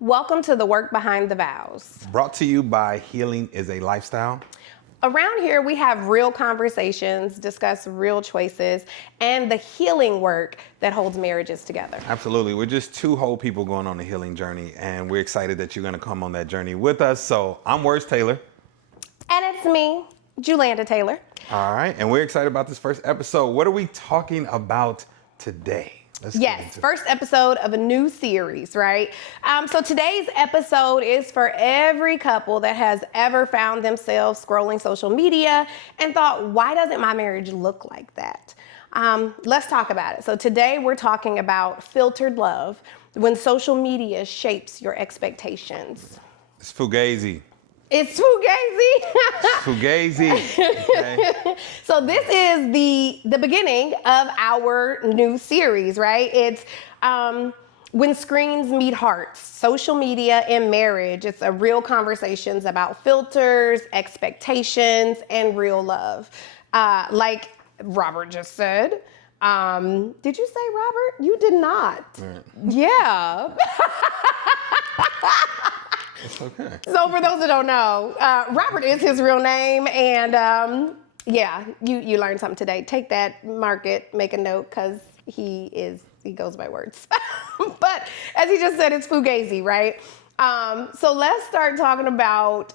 Welcome to the work behind the vows. Brought to you by Healing is a Lifestyle. Around here, we have real conversations, discuss real choices, and the healing work that holds marriages together. Absolutely. We're just two whole people going on a healing journey, and we're excited that you're going to come on that journey with us. So I'm Words Taylor. And it's me, Julanda Taylor. All right. And we're excited about this first episode. What are we talking about today? Yes, first episode of a new series, right? So today's episode is for every couple that has ever found themselves scrolling social media and thought, why doesn't my marriage look like that? Let's talk about it. So today we're talking about filtered love, when social media shapes your expectations. It's Fugazi. It's Fugazi. Fugazi. Okay. So this is the beginning of our new series, right? It's when screens meet hearts, social media and marriage. It's a real conversations about filters, expectations, and real love. Like Robert just said. Did you say Robert? You did not. Right. Yeah. It's okay. So for those that don't know, Robert is his real name, and yeah, you learned something today. Take that, mark it, make a note, because he goes by words. But as he just said, it's Fugazi, right? So let's start talking about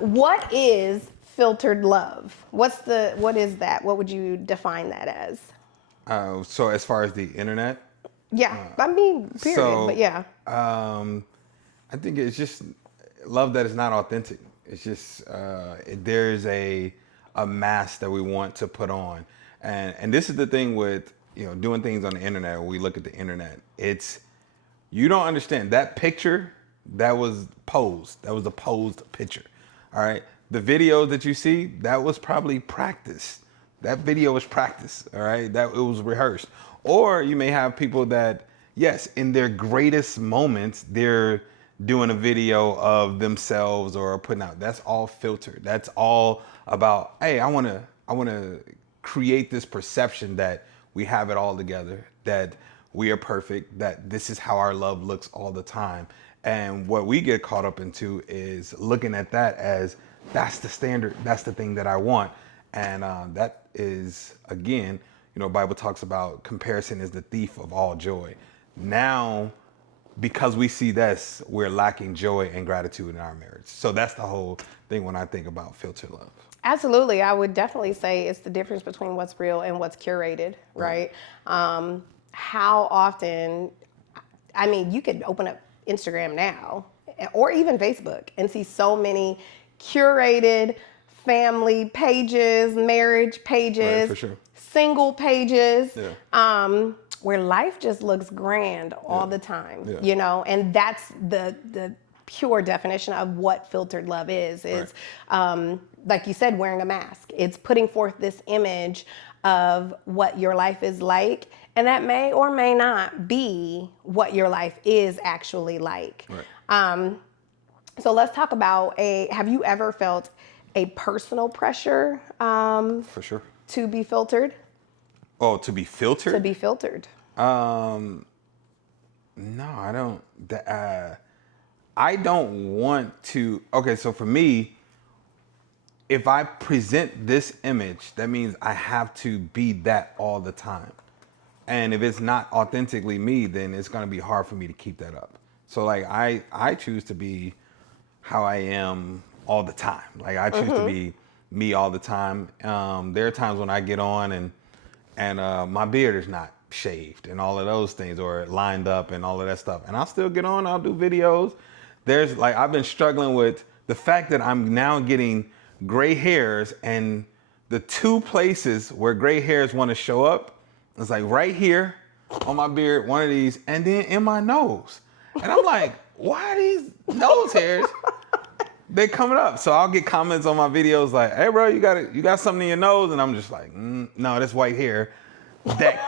what is filtered love. What is that? What would you define that as? So as far as the internet? Yeah, I mean, period, but yeah. I think it's just love that is not authentic. It's just there's a mask that we want to put on, and this is the thing with doing things on the internet. When we look at the internet, it's you don't understand that picture that was posed. That was a posed picture. All right, the video that you see that was probably practiced. That video was practiced. All right, that it was rehearsed. Or you may have people that yes, in their greatest moments, they're doing a video of themselves or putting out. That's all filtered. That's all about, hey, I want to create this perception that we have it all together, that we are perfect, that this is how our love looks all the time. And what we get caught up into is looking at that as that's the standard, that's the thing that I want. And that is, again, Bible talks about comparison is the thief of all joy. Now, because we see this, we're lacking joy and gratitude in our marriage. So that's the whole thing when I think about filtered love. Absolutely. I would definitely say it's the difference between what's real and what's curated, right? How often, I mean, you could open up Instagram now or even Facebook and see so many curated family pages, marriage pages, right, for sure. Single pages. Yeah. Where life just looks grand all the time, and that's the pure definition of what filtered love is right. Like you said, wearing a mask. It's putting forth this image of what your life is like, and that may or may not be what your life is actually like. Right. So let's talk about have you ever felt a personal pressure for sure to be filtered? Oh, to be filtered? To be filtered. No, I don't. I don't want to. Okay, so for me, if I present this image, that means I have to be that all the time. And if it's not authentically me, then it's going to be hard for me to keep that up. So like I choose to be how I am all the time. Like I choose to be me all the time. There are times when I get on and my beard is not shaved and all of those things or lined up and all of that stuff. And I'll still get on, I'll do videos. There's like, I've been struggling with the fact that I'm now getting gray hairs, and the two places where gray hairs want to show up is like right here on my beard, one of these, and then in my nose. And I'm like, why are these nose hairs? They're coming up. So I'll get comments on my videos like, hey bro, you got something in your nose? And I'm just like, no, that's white hair that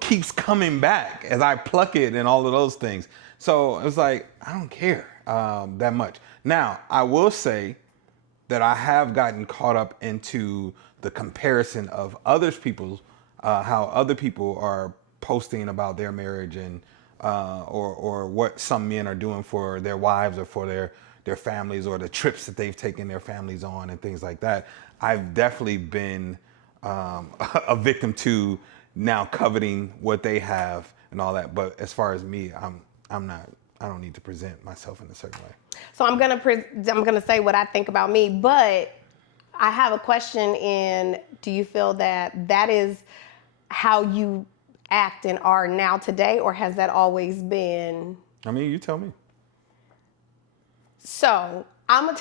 keeps coming back as I pluck it and all of those things. So it's like, I don't care that much. Now, I will say that I have gotten caught up into the comparison of how other people are posting about their marriage and or what some men are doing for their wives or for their families, or the trips that they've taken their families on and things like that. I've definitely been a victim to now coveting what they have and all that. But as far as me, I'm not. I don't need to present myself in a certain way. So I'm gonna say what I think about me, but I have a question in, do you feel that that is how you act and are now today, or has that always been? I mean, you tell me. So I'm gonna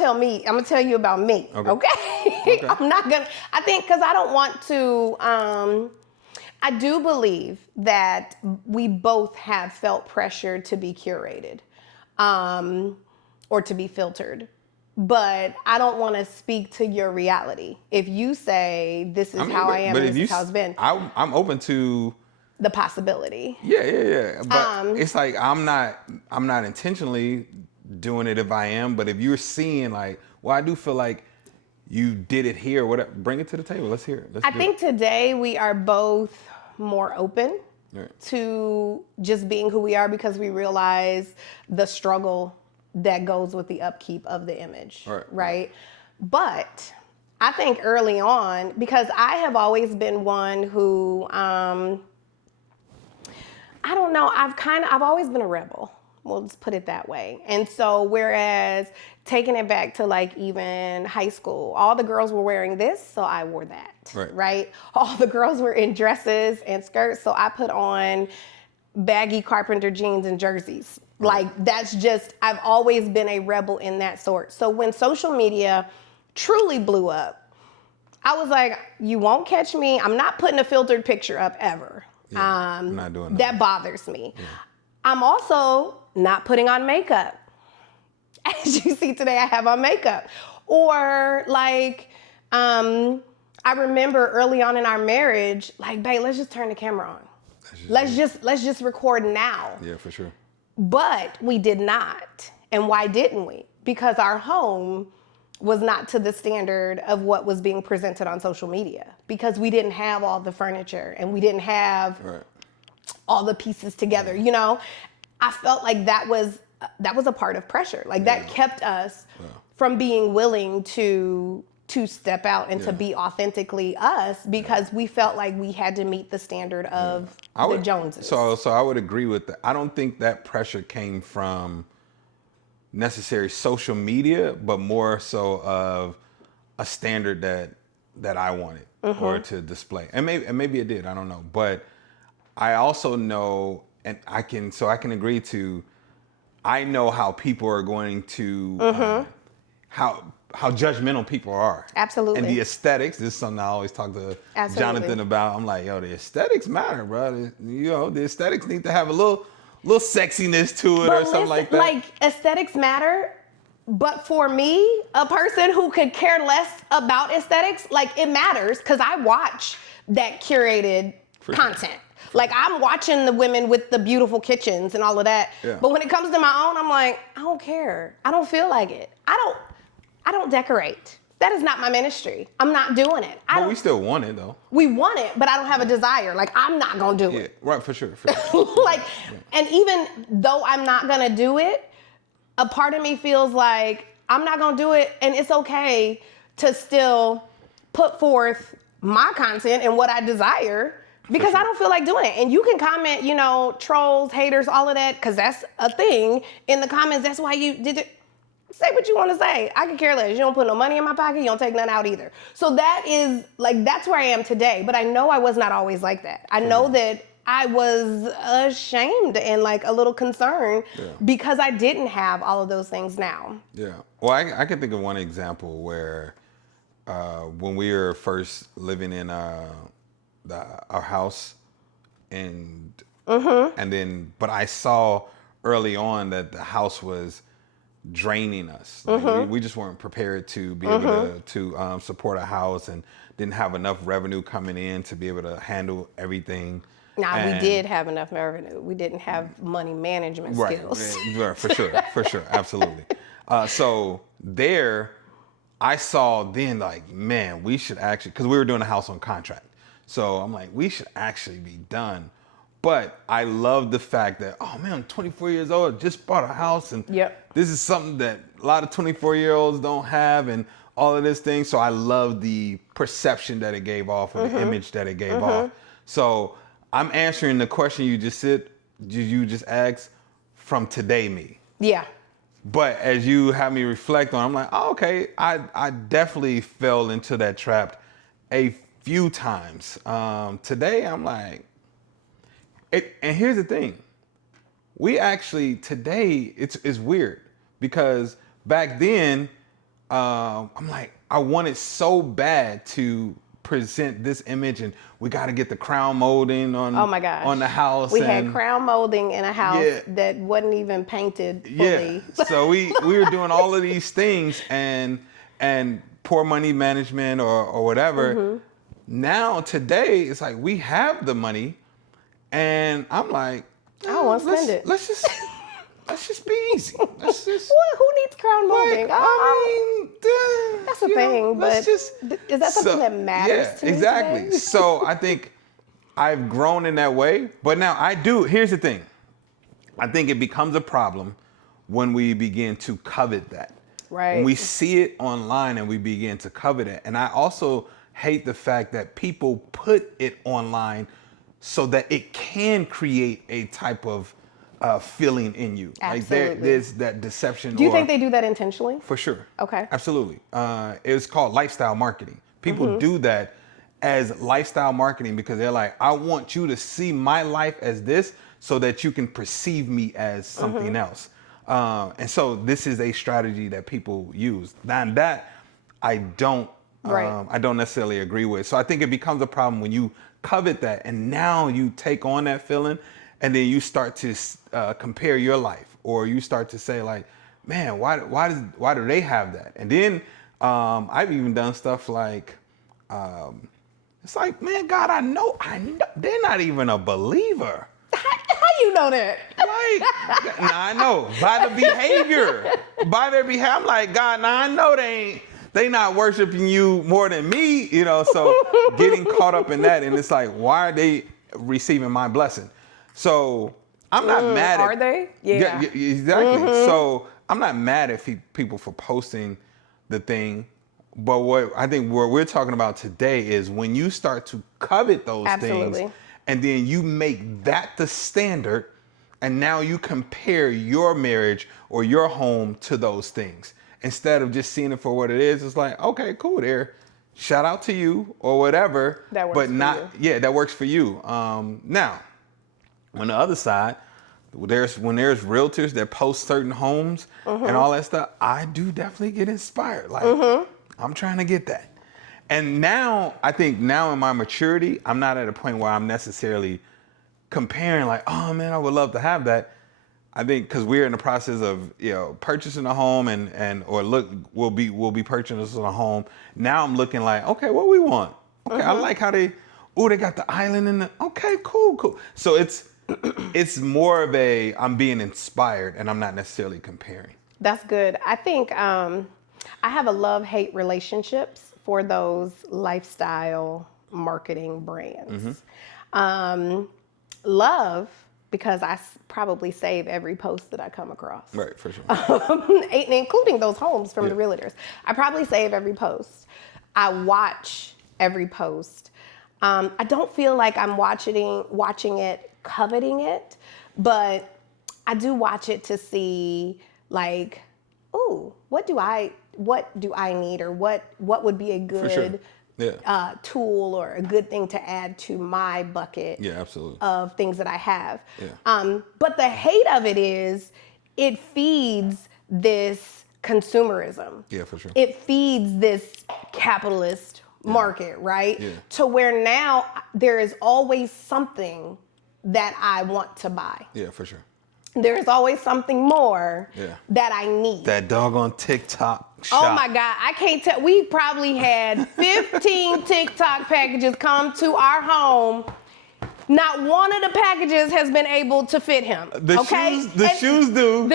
tell you about me. Okay. Okay. I think, because I don't want to, I do believe that we both have felt pressure to be curated, or to be filtered. But I don't want to speak to your reality. If you say this is how I am, and this is how it's been, I'm open to the possibility. Yeah. But it's like I'm not intentionally doing it if I am. But if you're seeing like, well, I do feel like you did it here. Whatever, bring it to the table. Let's hear it. I think today we are both more open to just being who we are, because we realize the struggle that goes with the upkeep of the image, right? But I think early on, because I have always been one who, I don't know, I've always been a rebel. We'll just put it that way. And so, whereas taking it back to like even high school, all the girls were wearing this, so I wore that, right? All the girls were in dresses and skirts, so I put on baggy carpenter jeans and jerseys. Like, that's just, I've always been a rebel in that sort. So when social media truly blew up, I was like, you won't catch me. I'm not putting a filtered picture up ever. I'm not doing that. That bothers me. Yeah. I'm also not putting on makeup. As you see today, I have on makeup. Or like, I remember early on in our marriage, like, babe, let's just turn the camera on. Let's just record now. Yeah, for sure. But we did not. And why didn't we? Because our home was not to the standard of what was being presented on social media. Because we didn't have all the furniture and we didn't have all the pieces together. You know, I felt like that was a part of pressure. Like that kept us from being willing to step out and to be authentically us, because we felt like we had to meet the standard of the Joneses. So I would agree with that. I don't think that pressure came from necessary social media, but more so of a standard that I wanted or to display. And maybe it did, I don't know. But I also know, and I can agree to, I know how people are going to, how judgmental people are. Absolutely. And the aesthetics, this is something I always talk to Jonathan about. I'm like, yo, the aesthetics matter, bro. You know, the aesthetics need to have a little sexiness to it, or something like that. Like, aesthetics matter, but for me, a person who could care less about aesthetics, like, it matters, because I watch that curated content. Like, I'm watching the women with the beautiful kitchens and all of that. Yeah. But when it comes to my own, I'm like, I don't care. I don't feel like it. I don't decorate. That is not my ministry. I'm not doing it. But we still want it, though. We want it, but I don't have a desire. Like, I'm not going to do it. Right, for sure. Like, and even though I'm not going to do it, a part of me feels like I'm not going to do it, and it's okay to still put forth my content and what I desire, because I don't feel like doing it. And you can comment, you know, trolls, haters, all of that, because that's a thing in the comments. That's why you did it. Say what you want to say. I could care less. You don't put no money in my pocket. You don't take none out either. So that is, like, that's where I am today. But I know I was not always like that. I know that I was ashamed and, like, a little concerned because I didn't have all of those things now. Yeah. Well, I can think of one example where when we were first living in our house, and then, but I saw early on that the house was draining us. Like we just weren't prepared to be able to support a house, and didn't have enough revenue coming in to be able to handle everything. Now, we did have enough revenue. We didn't have money management skills. Right, for sure, absolutely. So there, I saw then, like, man, we should actually, because we were doing a house on contract. So I'm like, we should actually be done But I love the fact that, oh man, I'm 24 years old, just bought a house, and this is something that a lot of 24-year-olds don't have, and all of this thing. So I love the perception that it gave off, or the image that it gave off. So I'm answering the question you just asked from today me. Yeah. But as you have me reflect on, I'm like, oh, okay, I definitely fell into that trap a few times. Today, I'm like, and here's the thing. We actually, today, it's weird because back then, I'm like, I wanted so bad to present this image, and we got to get the crown molding on, oh my gosh, on the house. We had crown molding in a house that wasn't even painted fully. Yeah. So we were doing all of these things, and poor money management or whatever. Now today, it's like we have the money, and I'm like, I don't want to spend it. Let's just be easy. Let's just. Who needs crown molding? That's a thing, but is that something that matters to you exactly. today? So I think I've grown in that way, but now I do. Here's the thing. I think it becomes a problem when we begin to covet that. Right. When we see it online and we begin to covet it. And I also hate the fact that people put it online so that it can create a type of feeling in you. Absolutely. Like there's that deception. Do you think they do that intentionally? For sure. Okay. Absolutely. It's called lifestyle marketing. People do that as lifestyle marketing because they're like, I want you to see my life as this so that you can perceive me as something else. And so this is a strategy that people use. Now that I don't necessarily agree with. So I think it becomes a problem when you covet that and now you take on that feeling and then you start to compare your life, or you start to say like, man, why do they have that? And then I've even done stuff like, it's like, man, God, I know they're not even a believer. How you know that? Like, now I know by the behavior, by their behavior. I'm like, God, now I know they not worshiping you more than me, you know. So getting caught up in that, and it's like, why are they receiving my blessing? So I'm not mad at. Are they? Yeah. Exactly. So I'm not mad at people for posting the thing. But what we're talking about today is when you start to covet those things, and then you make that the standard, and now you compare your marriage or your home to those things. Instead of just seeing it for what it is, it's like, okay, cool, there. Shout out to you or whatever. That works but for not, you. Yeah, that works for you. Now, on the other side, when there's realtors that post certain homes and all that stuff, I do definitely get inspired. Like, I'm trying to get that. And now, I think now in my maturity, I'm not at a point where I'm necessarily comparing like, oh man, I would love to have that. I think because we're in the process of, purchasing a home we'll be purchasing a home. Now I'm looking like, okay, what we want? Okay, I like how they got the island in the, okay, cool. So it's more of I'm being inspired and I'm not necessarily comparing. That's good. I think I have a love-hate relationships for those lifestyle marketing brands. Love, because I probably save every post that I come across. Right, for sure. Including those homes from the realtors. I probably save every post. I watch every post. I don't feel like I'm watching it, coveting it, but I do watch it to see like, ooh, what do I need, or what would be a good tool or a good thing to add to my bucket of things that I have. But the hate of it is it feeds this consumerism. Yeah, for sure. It feeds this capitalist market, right? Yeah. To where now there is always something that I want to buy. Yeah, for sure. There's always something more that I need. That doggone TikTok shop. Oh my God, I can't tell. We probably had 15 TikTok packages come to our home. Not one of the packages has been able to fit him. Shoes do.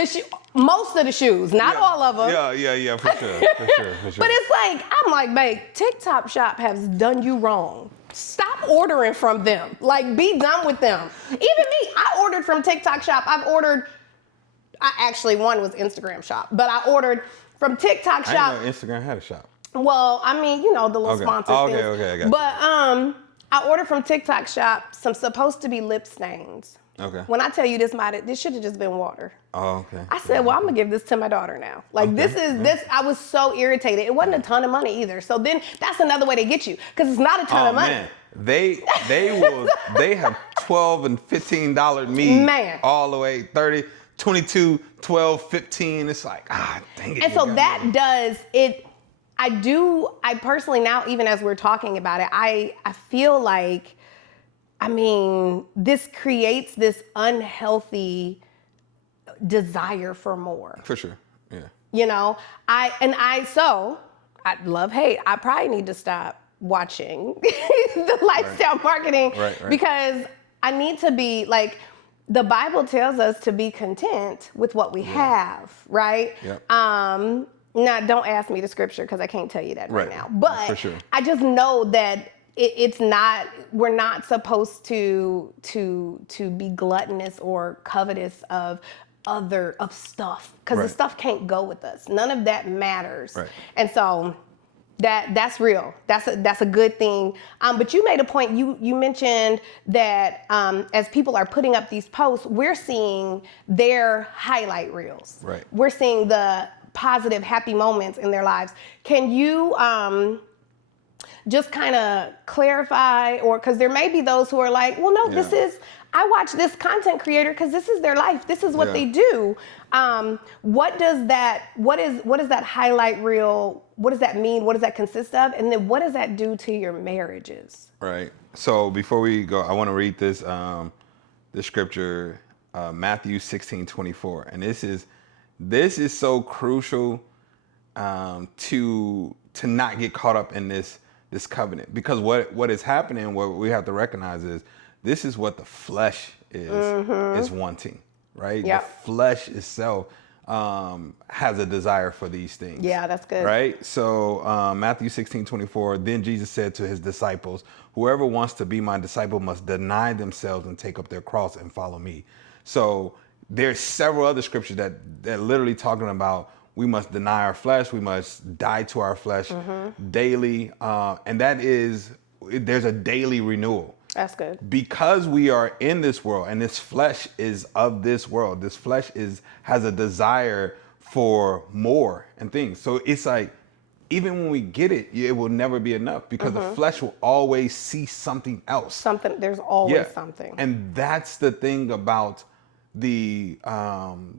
Most of the shoes, not all of them. Yeah, for sure. But it's like, I'm like, babe, TikTok shop has done you wrong. Stop ordering from them. Like, be done with them. Even me, I ordered from TikTok Shop. One was Instagram Shop, but I ordered from TikTok Shop. I didn't know Instagram had a shop. Well, I mean, you know, the little sponsor things. Okay, I got you. But I ordered from TikTok Shop some supposed to be lip stains. Okay. When I tell you this should have just been water. Oh, okay. I said, well, I'm gonna give this to my daughter now. Like, this, I was so irritated. It wasn't a ton of money either. So then that's another way they get you, because it's not a ton of money. Man. They have $12 and $15 meat all the way 30, 22, 12, 15. It's like, dang it. And so that does it. I personally now, even as we're talking about it, I feel like, I mean, this creates this unhealthy desire for more. For sure, yeah. You know, I love hate. I probably need to stop watching the lifestyle marketing because I need to be like, the Bible tells us to be content with what we have, right? Yep. Now, don't ask me the scripture because I can't tell you that right now. But for sure. I just know that it's not. We're not supposed to be gluttonous or covetous of stuff, because the stuff can't go with us. None of that matters. Right. And so that's real. That's a good thing. But you made a point. You mentioned that as people are putting up these posts, we're seeing their highlight reels. Right. We're seeing the positive, happy moments in their lives. Can you just kind of clarify, or because there may be those who are like, well, no, I watch this content creator because this is their life. This is what they do. What is that highlight reel? What does that mean? What does that consist of? And then what does that do to your marriages? Right. So before we go, I want to read this scripture, Matthew 16:24, and this is so crucial to not get caught up in this covenant, because what is happening, what we have to recognize is this is what the flesh is wanting, right? Yep. The flesh itself has a desire for these things. Yeah, that's good. Right? So Matthew 16:24, then Jesus said to his disciples, whoever wants to be my disciple must deny themselves and take up their cross and follow me. So there's several other scriptures that literally talking about we must deny our flesh, we must die to our flesh daily, and there's a daily renewal. That's good. Because we are in this world, and this flesh is of this world. This flesh has a desire for more and things. So it's like, even when we get it, it will never be enough, because the flesh will always see something else. There's always something. And that's the thing about the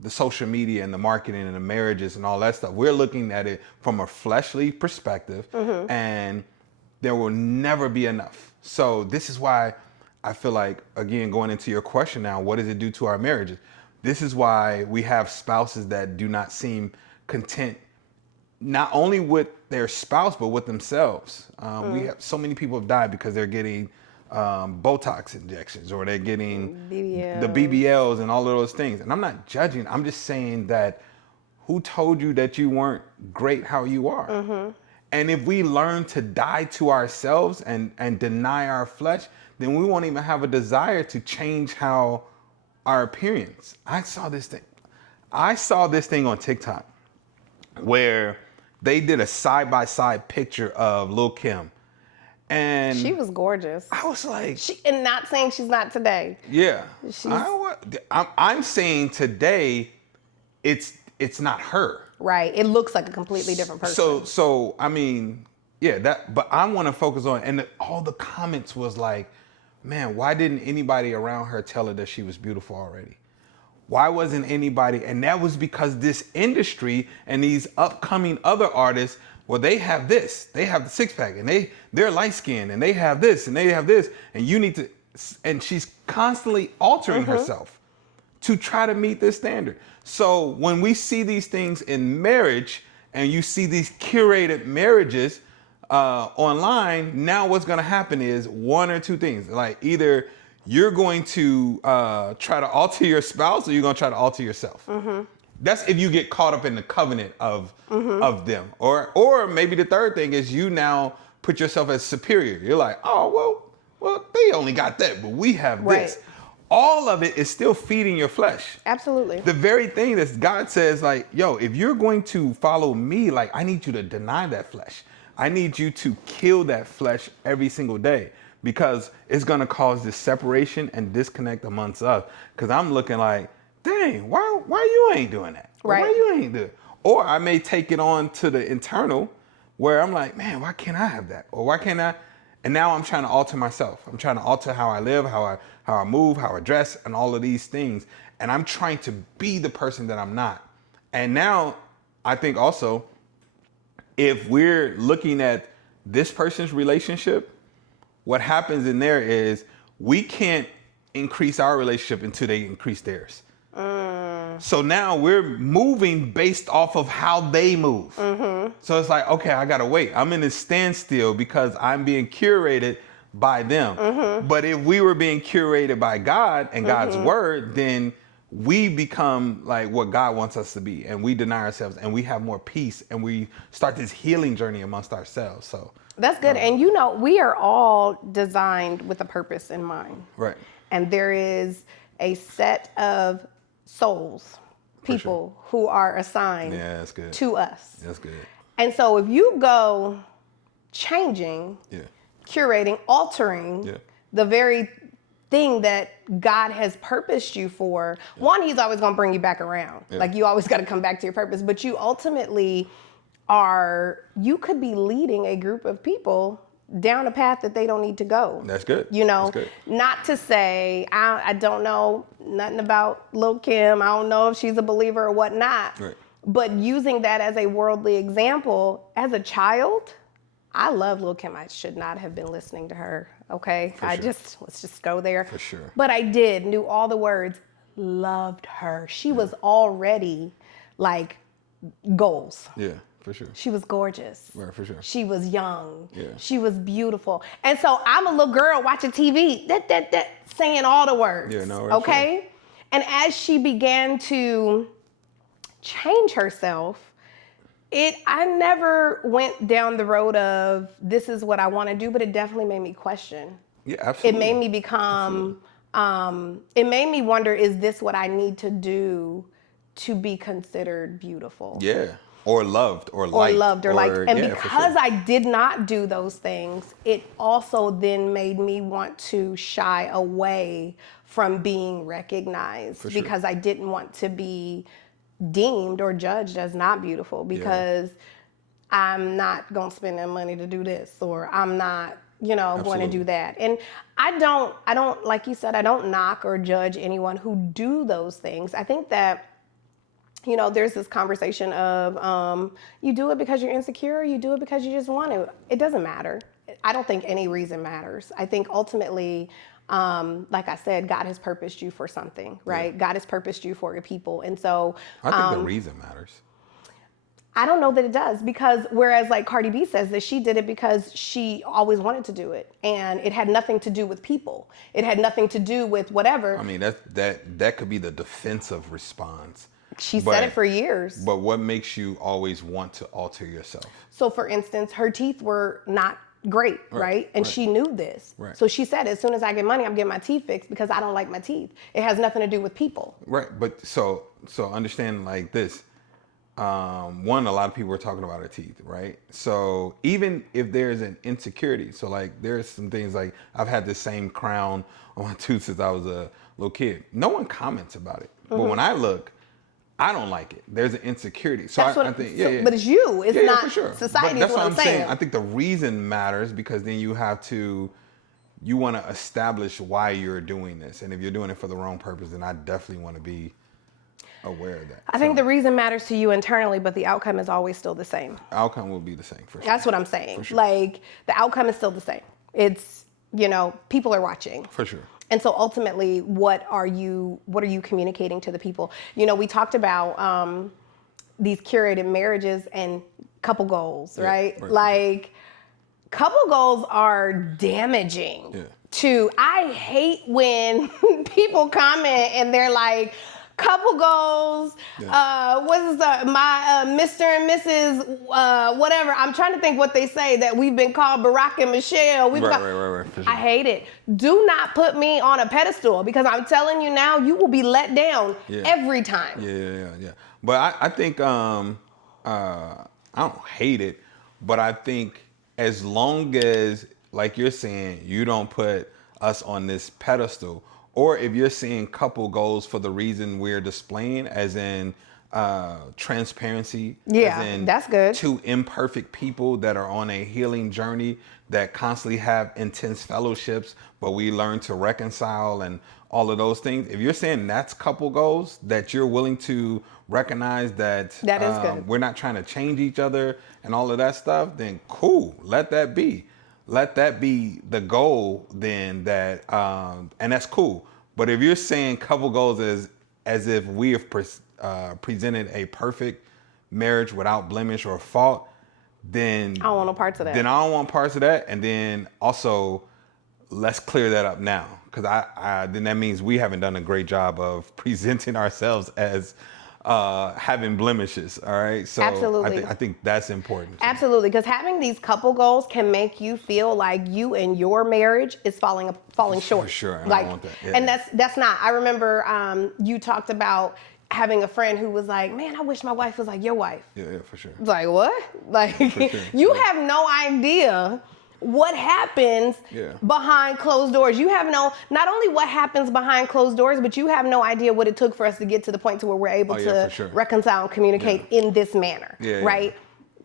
social media and the marketing and the marriages and all that stuff. We're looking at it from a fleshly perspective, and there will never be enough. So this is why I feel like, again, going into your question now, what does it do to our marriages? This is why we have spouses that do not seem content, not only with their spouse, but with themselves. We have so many people have died because they're getting Botox injections, or they're getting the BBLs and all of those things. And I'm not judging. I'm just saying that, who told you that you weren't great how you are? And if we learn to die to ourselves and deny our flesh, then we won't even have a desire to change how our appearance. I saw this thing on TikTok where they did a side-by-side picture of Lil' Kim. And she was gorgeous. I was like, and not saying she's not today. Yeah. I'm saying today, it's not her. Right. It looks like a completely different person. So I mean, but I want to focus on, and all the comments was like, man, why didn't anybody around her tell her that she was beautiful already? Why wasn't anybody? And that was because this industry and these upcoming other artists, well, they have this, they have the six pack, and they're light skinned, and they have this, and they have this, and you need to, and she's constantly altering herself to try to meet this standard. So when we see these things in marriage, and you see these curated marriages online, now what's going to happen is one or two things. Like, either you're going to try to alter your spouse, or you're going to try to alter yourself. That's if you get caught up in the covenant of them. Or maybe the third thing is you now put yourself as superior. You're like, oh, well, they only got that, but we have this. All of it is still feeding your flesh. Absolutely. The very thing that God says, like, yo, if you're going to follow me, like, I need you to deny that flesh. I need you to kill that flesh every single day, because it's going to cause this separation and disconnect amongst us. Because I'm looking like, dang, why you ain't doing that? Or Right. why you ain't doing it? Or I may take it on to the internal where I'm like, man, why can't I have that? Or why can't I? And now I'm trying to alter myself. I'm trying to alter how I live, how I move, how I dress, and all of these things. And I'm trying to be the person that I'm not. And now I think also, if we're looking at this person's relationship, what happens in there is we can't increase our relationship until they increase theirs. So now we're moving based off of how they move. So it's like, okay, I gotta wait. I'm in a standstill because I'm being curated by them. But if we were being curated by God and God's word, then we become like what God wants us to be, and we deny ourselves, and we have more peace, and we start this healing journey amongst ourselves. So that's good. And you know, we are all designed with a purpose in mind. right. And there is a set of souls, people who are assigned Yeah, that's good. to us. That's good. And so if you go changing, Yeah. curating, altering the very thing that God has purposed you for, one, he's always going to bring you back around. Like, you always got to come back to your purpose, but you ultimately you could be leading a group of people down a path that they don't need to go. That's good. You know, That's good. not to say, I don't know nothing about Lil' Kim. I don't know if she's a believer or whatnot. Right. But using that as a worldly example, as a child, I love Lil' Kim. I should not have been listening to her. Okay. Let's just go there. For sure. But I knew all the words, loved her. She was already like goals. Yeah, for sure. She was gorgeous. Right, for sure. She was young. Yeah. She was beautiful. And so I'm a little girl watching TV, saying all the words. Yeah, no, right, okay? sure. And as she began to change herself, I never went down the road of this is what I want to do, but it definitely made me question. Yeah, absolutely. It made me become, it made me wonder, is this what I need to do to be considered beautiful? Yeah. Or loved or liked. And because I did not do those things, it also then made me want to shy away from being recognized because I didn't want to be deemed or judged as not beautiful because I'm not going to spend that money to do this, or I'm not, going to do that. And I don't, like you said, I don't knock or judge anyone who do those things. I think that, there's this conversation of you do it because you're insecure, or you do it because you just want to. It doesn't matter. I don't think any reason matters. I think ultimately, like I said, God has purposed you for something, right? God has purposed you for your people. And so I think the reason matters. I don't know that it does, because whereas like Cardi B says that she did it because she always wanted to do it, and it had nothing to do with people. It had nothing to do with whatever. I mean, that could be the defensive response. She said it for years. But what makes you always want to alter yourself? So for instance, her teeth were not great, right? And she knew this. Right. So she said, as soon as I get money, I'm getting my teeth fixed because I don't like my teeth. It has nothing to do with people. Right. But so understand like this. One, a lot of people are talking about our teeth, right? So even if there's an insecurity, so like there's some things like I've had the same crown on my tooth since I was a little kid. No one comments about it. But when I look, I don't like it. There's an insecurity. So I think, But it's you. It's not for sure. society. But that's what I'm saying. saying. I think the reason matters, because then you want to establish why you're doing this. And if you're doing it for the wrong purpose, then I definitely want to be aware of that. I think the reason matters to you internally, but the outcome is always still the same. Outcome will be the same for sure. That's what I'm saying. For sure. Like, the outcome is still the same. It's, people are watching. For sure. And so ultimately, what are you communicating to the people? We talked about these curated marriages and couple goals, right? Like, couple goals are damaging to, I hate when people comment and they're like, couple goals. What is my Mr. and Mrs. Whatever. I'm trying to think what they say that we've been called Barack and Michelle. Right. For sure. I hate it. Do not put me on a pedestal because I'm telling you now, you will be let down every time. Yeah. But I think I don't hate it, but I think as long as, like you're saying, you don't put us on this pedestal, or if you're seeing couple goals for the reason we're displaying, as in transparency, as in that's good. two imperfect people that are on a healing journey that constantly have intense fellowships, but we learn to reconcile and all of those things. If you're saying that's couple goals, that you're willing to recognize that is good. We're not trying to change each other and all of that stuff, then cool, let that be. Let that be the goal then, that and that's cool. But if you're saying couple goals as if we have presented a perfect marriage without blemish or fault, then I don't want no parts of that. Then I don't want parts of that. And then also, let's clear that up now, because then that means we haven't done a great job of presenting ourselves as having blemishes. All right. So absolutely. I think that's important. Absolutely. Because having these couple goals can make you feel like you and your marriage is falling short. For sure. And like, I want that. Yeah. And that's not. I remember you talked about having a friend who was like, man, I wish my wife was like your wife. Yeah, for sure. It's like, what? Like, sure. you have no idea what happens behind closed doors. You have not only what happens behind closed doors, but you have no idea what it took for us to get to the point to where we're able to reconcile and communicate in this manner, right?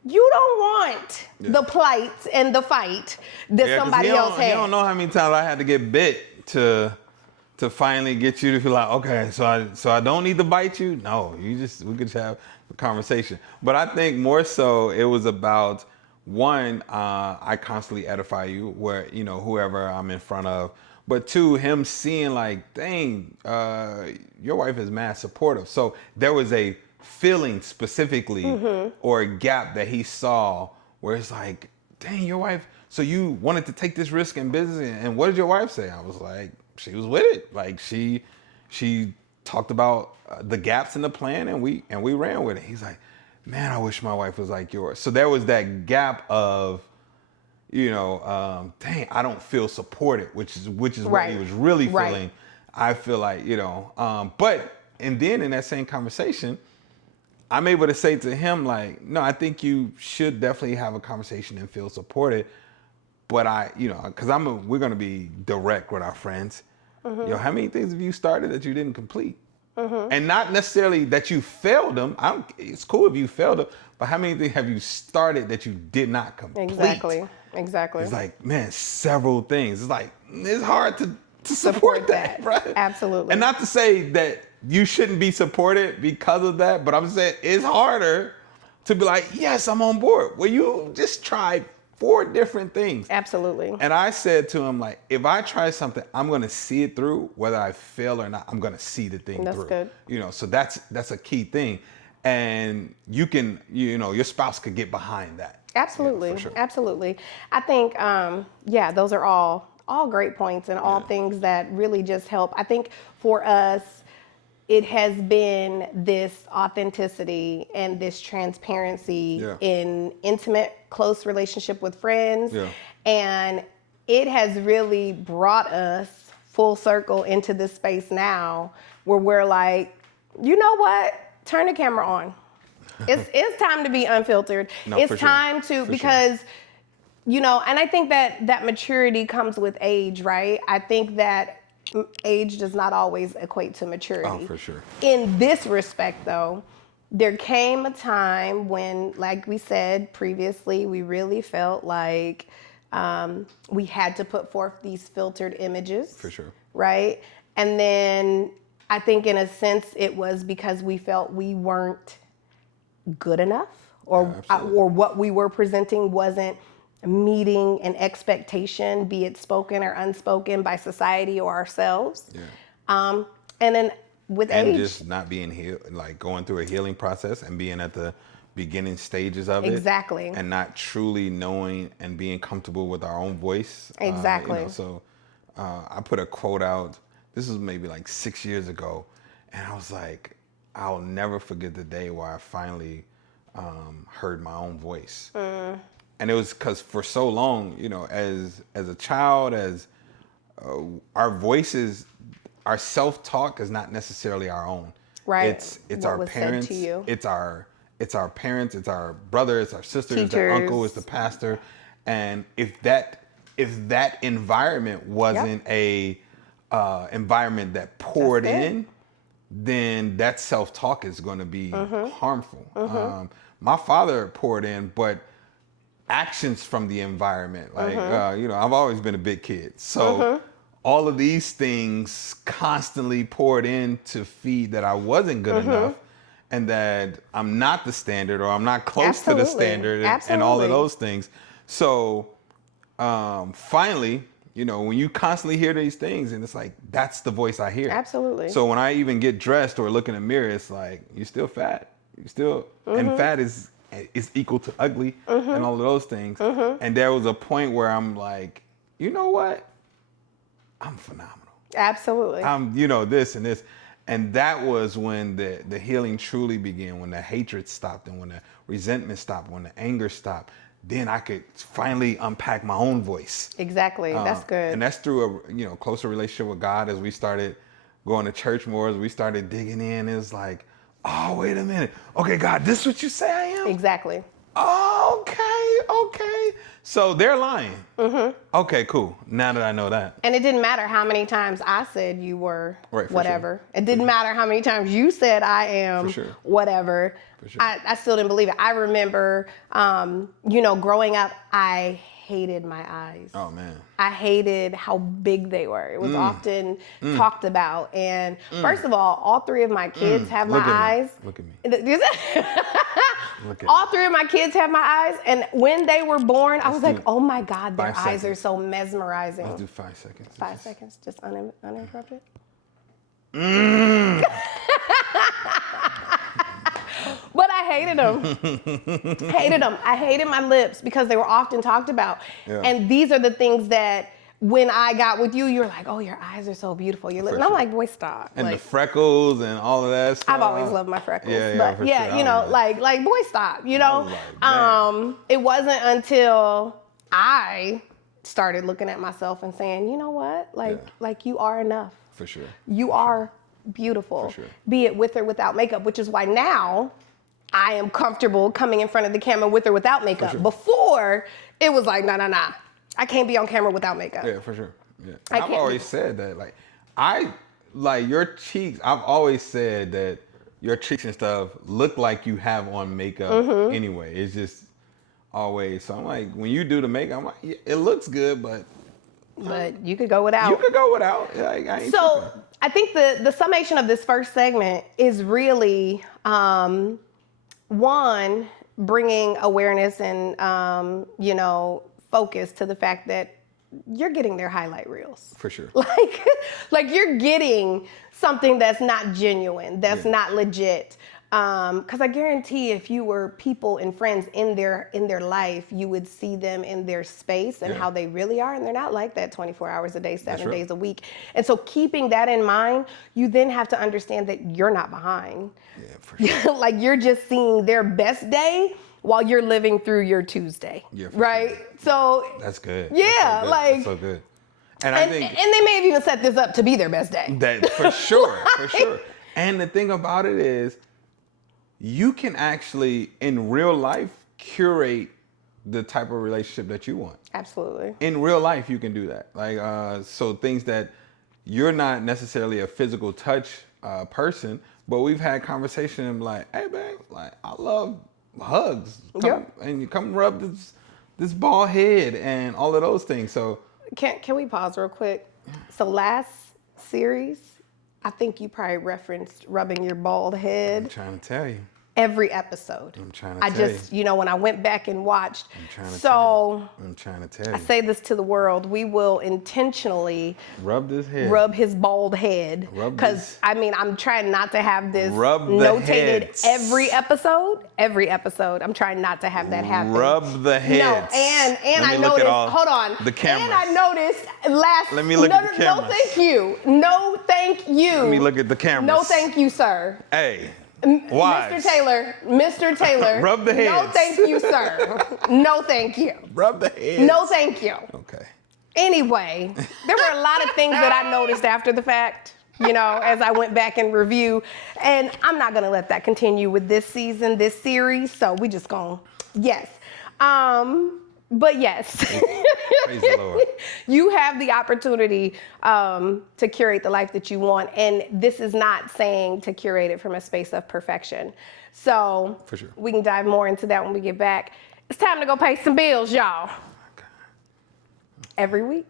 You don't want the plight and the fight that somebody else had. You don't know how many times I had to get bit to finally get you to feel like, okay, so I don't need to bite you. No, we could just have a conversation. But I think more so it was about, one, I constantly edify you, where, whoever I'm in front of. But two, him seeing like, dang, your wife is mad supportive. So there was a feeling specifically or a gap that he saw where it's like, dang, your wife, so you wanted to take this risk in business, and what did your wife say? I was like, she was with it. Like she talked about the gaps in the plan, and we ran with it. He's like, man, I wish my wife was like yours. So there was that gap of, dang, I don't feel supported, which is what he was really feeling. I feel like, and then in that same conversation, I'm able to say to him, like, no, I think you should definitely have a conversation and feel supported. But because we're going to be direct with our friends. How many things have you started that you didn't complete? And not necessarily that you failed them. It's cool if you failed them, but how many things have you started that you did not complete? Exactly. It's like, man, several things. It's like, it's hard to support that, right? Absolutely. And not to say that you shouldn't be supported because of that, but I'm saying it's harder to be like, yes, I'm on board. Well, you just tried 4 different things. Absolutely. And I said to him, like, if I try something, I'm going to see it through, whether I fail or not. I'm going to see the thing through. That's good. So that's a key thing. And you can, your spouse could get behind that. Absolutely. For sure. Absolutely. I think, those are all great points and all things that really just help. I think for us, it has been this authenticity and this transparency in intimate, close relationship with friends. Yeah. And it has really brought us full circle into this space now where we're like, you know what? Turn the camera on. It's time to be unfiltered. No, it's time to, because, and I think that maturity comes with age, right? I think that age does not always equate to maturity. Oh, for sure. In this respect, though, there came a time when, like we said previously, we really felt like we had to put forth these filtered images. For sure. Right? And then I think in a sense it was because we felt we weren't good enough, or what we were presenting wasn't meeting an expectation, be it spoken or unspoken, by society or ourselves. Yeah. And then with age, and just not being healed, like going through a healing process and being at the beginning stages of it. Exactly. And not truly knowing and being comfortable with our own voice. Exactly. I put a quote out. This was maybe like 6 years ago, And I was like, I'll never forget the day where I finally heard my own voice. And it was because for so long, you know, as a child, our voices, our self-talk is not necessarily our own. Right. It's What our was parents. said to you. It's our parents. It's our brother. It's our sister. It's our Teachers. uncle. It's the pastor. And if that environment wasn't a environment that poured in, then that self-talk is going to be harmful. My father poured in, but actions from the environment, like you know, I've always been a big kid, so all of these things constantly poured in to feed that I wasn't good enough, and that I'm not the standard, or I'm not close to the standard, and all of those things. So finally, you know, when you constantly hear these things, and it's like, that's the voice I hear. Absolutely. So when I even get dressed or look in the mirror, it's like, you're still fat. You still, and fat is equal to ugly, and all of those things. And there was a point where I'm like, you know what? I'm phenomenal. Absolutely. I'm, you know, this and this. And that was when the healing truly began, when the hatred stopped, and when the resentment stopped, when the anger stopped. Then I could finally unpack my own voice. Exactly. That's good. And that's through a closer relationship with God. As we started going to church more, as we started digging in, it's like, oh, wait a minute. Okay, God, this is what you say I am? Exactly. Oh, okay. So they're lying. Okay, cool. Now that I know that. And it didn't matter how many times I said you were whatever. Sure. It didn't matter how many times you said I am whatever. For sure. I still didn't believe it. I remember, you know, growing up, I hated my eyes. Oh, man. I hated how big they were. It was often talked about. And first of all three of my kids have my eyes. Look at me. All three of my kids have my eyes. And when they were born, I was like, oh my God, their 5 eyes seconds. are so mesmerizing. Let's do 5 seconds. 5 seconds, just uninterrupted. But I hated them. I hated my lips because they were often talked about. Yeah. And these are the things that when I got with you, you're like, oh, your eyes are so beautiful. Your lips. And I'm like, boy, stop. And like, the freckles and all of that stuff. I've always loved my freckles. Yeah, but yeah, sure. you know, like, boy, stop. You know, it wasn't until I started looking at myself and saying, you know what, like you are enough. For sure. You are beautiful. For sure. Be it with or without makeup, which is why now I am comfortable coming in front of the camera with or without makeup. Sure. Before, it was like, nah. I can't be on camera without makeup. Yeah, for sure. Yeah. I've always said that. Like your cheeks, I've always said that your cheeks and stuff look like you have on makeup anyway. It's just always. So I'm like, when you do the makeup, I'm like, yeah, it looks good, but you could go without. You could go without. Like, I ain't tripping. I think the summation of this first segment is really, one, bringing awareness and, you know, focus to the fact that you're getting their highlight reels. For sure. Like you're getting something that's not genuine, that's not legit. Because I guarantee if you were people and friends in their life, you would see them in their space and how they really are. And they're not like that 24 hours a day, 7 days a week. And so keeping that in mind, you then have to understand that you're not behind. Yeah, for sure. Like you're just seeing their best day while you're living through your Tuesday. Yeah, right? Sure. So that's good. Yeah, that's so good. And I think they may have even set this up to be their best day. That for sure, for sure. And the thing about it is, you can actually, in real life, curate the type of relationship that you want. Absolutely. In real life, you can do that. Like, so things that you're not necessarily a physical touch person, but we've had conversation like, hey, babe, like, I love hugs. And you come rub this bald head and all of those things. So can we pause real quick? So last series, I think you probably referenced rubbing your bald head. I'm trying to tell you. every episode. I'm trying to I tell just, when I went back and watched. I'm trying to tell you. I say this to the world. We will intentionally rub his bald head. Because, I'm trying not to have this notated every episode. I'm trying not to have that happen. Rub the heads. No, and I noticed, hold on. The cameras. And I noticed Let me look at the cameras. No, thank you. No, thank you. Let me look at the cameras. No, thank you, sir. Hey. Wives. Mr. Taylor. Rub the heads. No, thank you, sir. No, thank you. Rub the heads. No, thank you. Okay. Anyway, there were a lot of things that I noticed after the fact, as I went back and review. And I'm not going to let that continue with this season, this series. So we just going, yes. But yes, praise the Lord. You have the opportunity to curate the life that you want. And this is not saying to curate it from a space of perfection. So for sure, we can dive more into that when we get back. It's time to go pay some bills, y'all. Okay. Every week.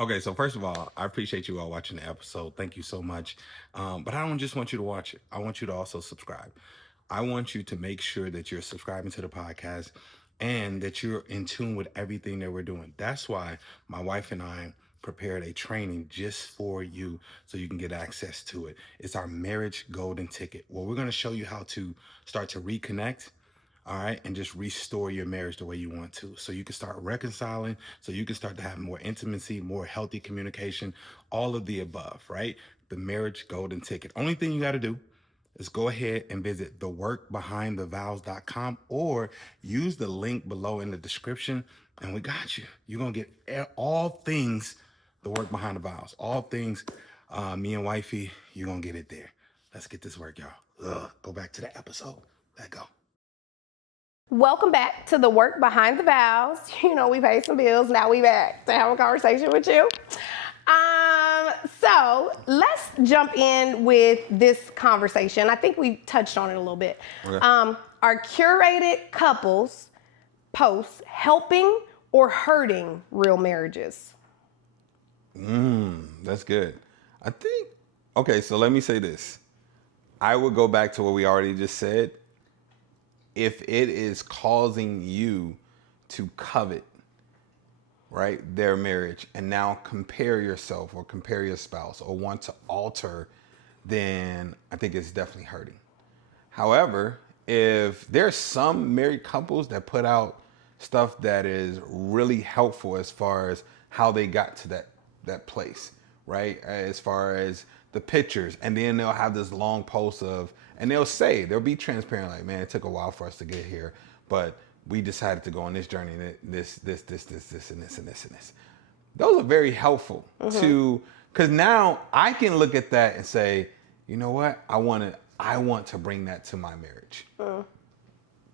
Okay, so first of all, I appreciate you all watching the episode. Thank you so much. But I don't just want you to watch it. I want you to also subscribe. I want you to make sure that you're subscribing to the podcast and that you're in tune with everything that we're doing. That's why my wife and I prepared a training just for you so you can get access to it. It's our marriage golden ticket. Well, we're going to show you how to start to reconnect. All right, and just restore your marriage the way you want to. So you can start reconciling, so you can start to have more intimacy, more healthy communication, all of the above, right? The marriage golden ticket. Only thing you got to do is go ahead and visit theworkbehindthevows.com or use the link below in the description, and we got you. You're going to get all things the work behind the vows, all things me and wifey, you're going to get it there. Let's get this work, y'all. Go back to the episode. Let go. Welcome back to the work behind the vows. We paid some bills. Now we back to have a conversation with you. So let's jump in with this conversation. I think we touched on it a little bit. Okay. Are curated couples posts helping or hurting real marriages? That's good. I think, okay, so let me say this. I would go back to what we already just said. If it is causing you to covet, right, their marriage and now compare yourself or compare your spouse or want to alter, then I think it's definitely hurting. However, if there's some married couples that put out stuff that is really helpful as far as how they got to that place, right? As far as the pictures, and then they'll have this long post of, and they'll be transparent, like, man, it took a while for us to get here, but we decided to go on this journey, this, and this. Those are very helpful to, because now I can look at that and say, you know what, I want to bring that to my marriage.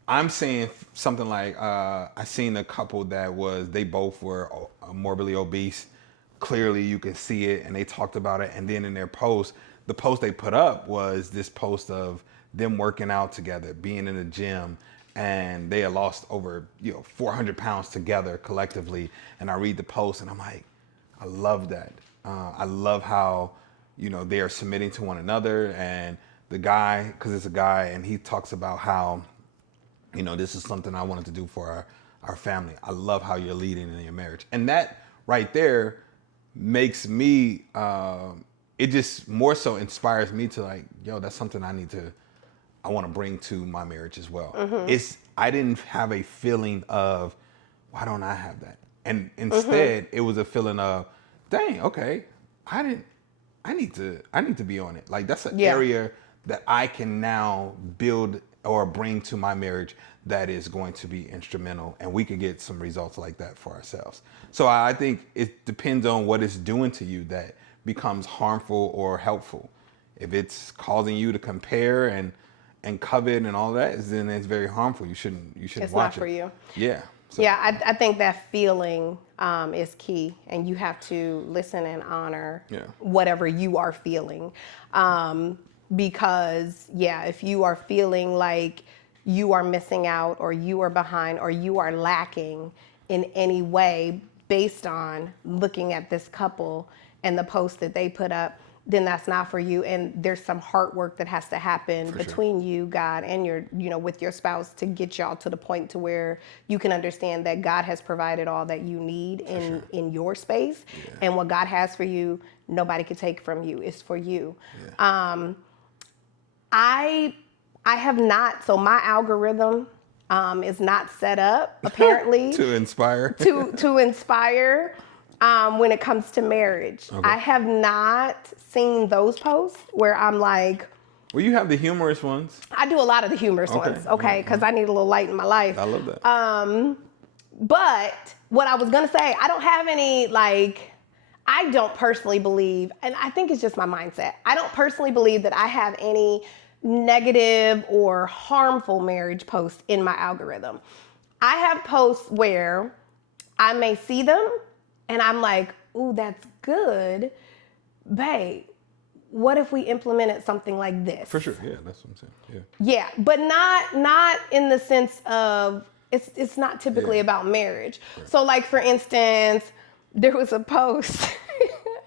I'm saying something like, I seen a couple that they both were morbidly obese. Clearly you can see it, and they talked about it. And then in their post, the post they put up was this post of them working out together, being in the gym, and they had lost over 400 pounds together collectively. And I read the post and I'm like, I love that. I love how they are submitting to one another. And the guy, because it's a guy, and he talks about how this is something I wanted to do for our family. I love how you're leading in your marriage. And that right there makes me, it just more so inspires me to like, that's something I want to bring to my marriage as well. I didn't have a feeling of, why don't I have that? And instead it was a feeling of, dang, okay, I need to be on it. Like that's an area that I can now build or bring to my marriage that is going to be instrumental, and we could get some results like that for ourselves. So I think it depends on what it's doing to you that becomes harmful or helpful. If it's causing you to compare and covet and all that, then it's very harmful. You shouldn't watch it. It's not for you. Yeah. So. Yeah, I think that feeling is key, and you have to listen and honor whatever you are feeling. Because if you are feeling like you are missing out, or you are behind, or you are lacking in any way based on looking at this couple and the post that they put up, then that's not for you. And there's some hard work that has to happen between you, God, and your, with your spouse to get y'all to the point to where you can understand that God has provided all that you need in your space. Yeah. And what God has for you, nobody can take from you. It's for you. Yeah. I have not, so my algorithm is not set up, apparently. To inspire. to inspire when it comes to marriage. Okay. I have not seen those posts where I'm like... Well, you have the humorous ones. I do a lot of the humorous ones, okay? Because I need a little light in my life. I love that. But what I was going to say, I don't have any, I don't personally believe, and I think it's just my mindset. I don't personally believe that I have any negative or harmful marriage posts in my algorithm. I have posts where I may see them and I'm like, ooh, that's good. Babe, what if we implemented something like this? For sure, yeah, that's what I'm saying. Yeah, but not in the sense of, it's not typically about marriage. Right. So for instance, there was a post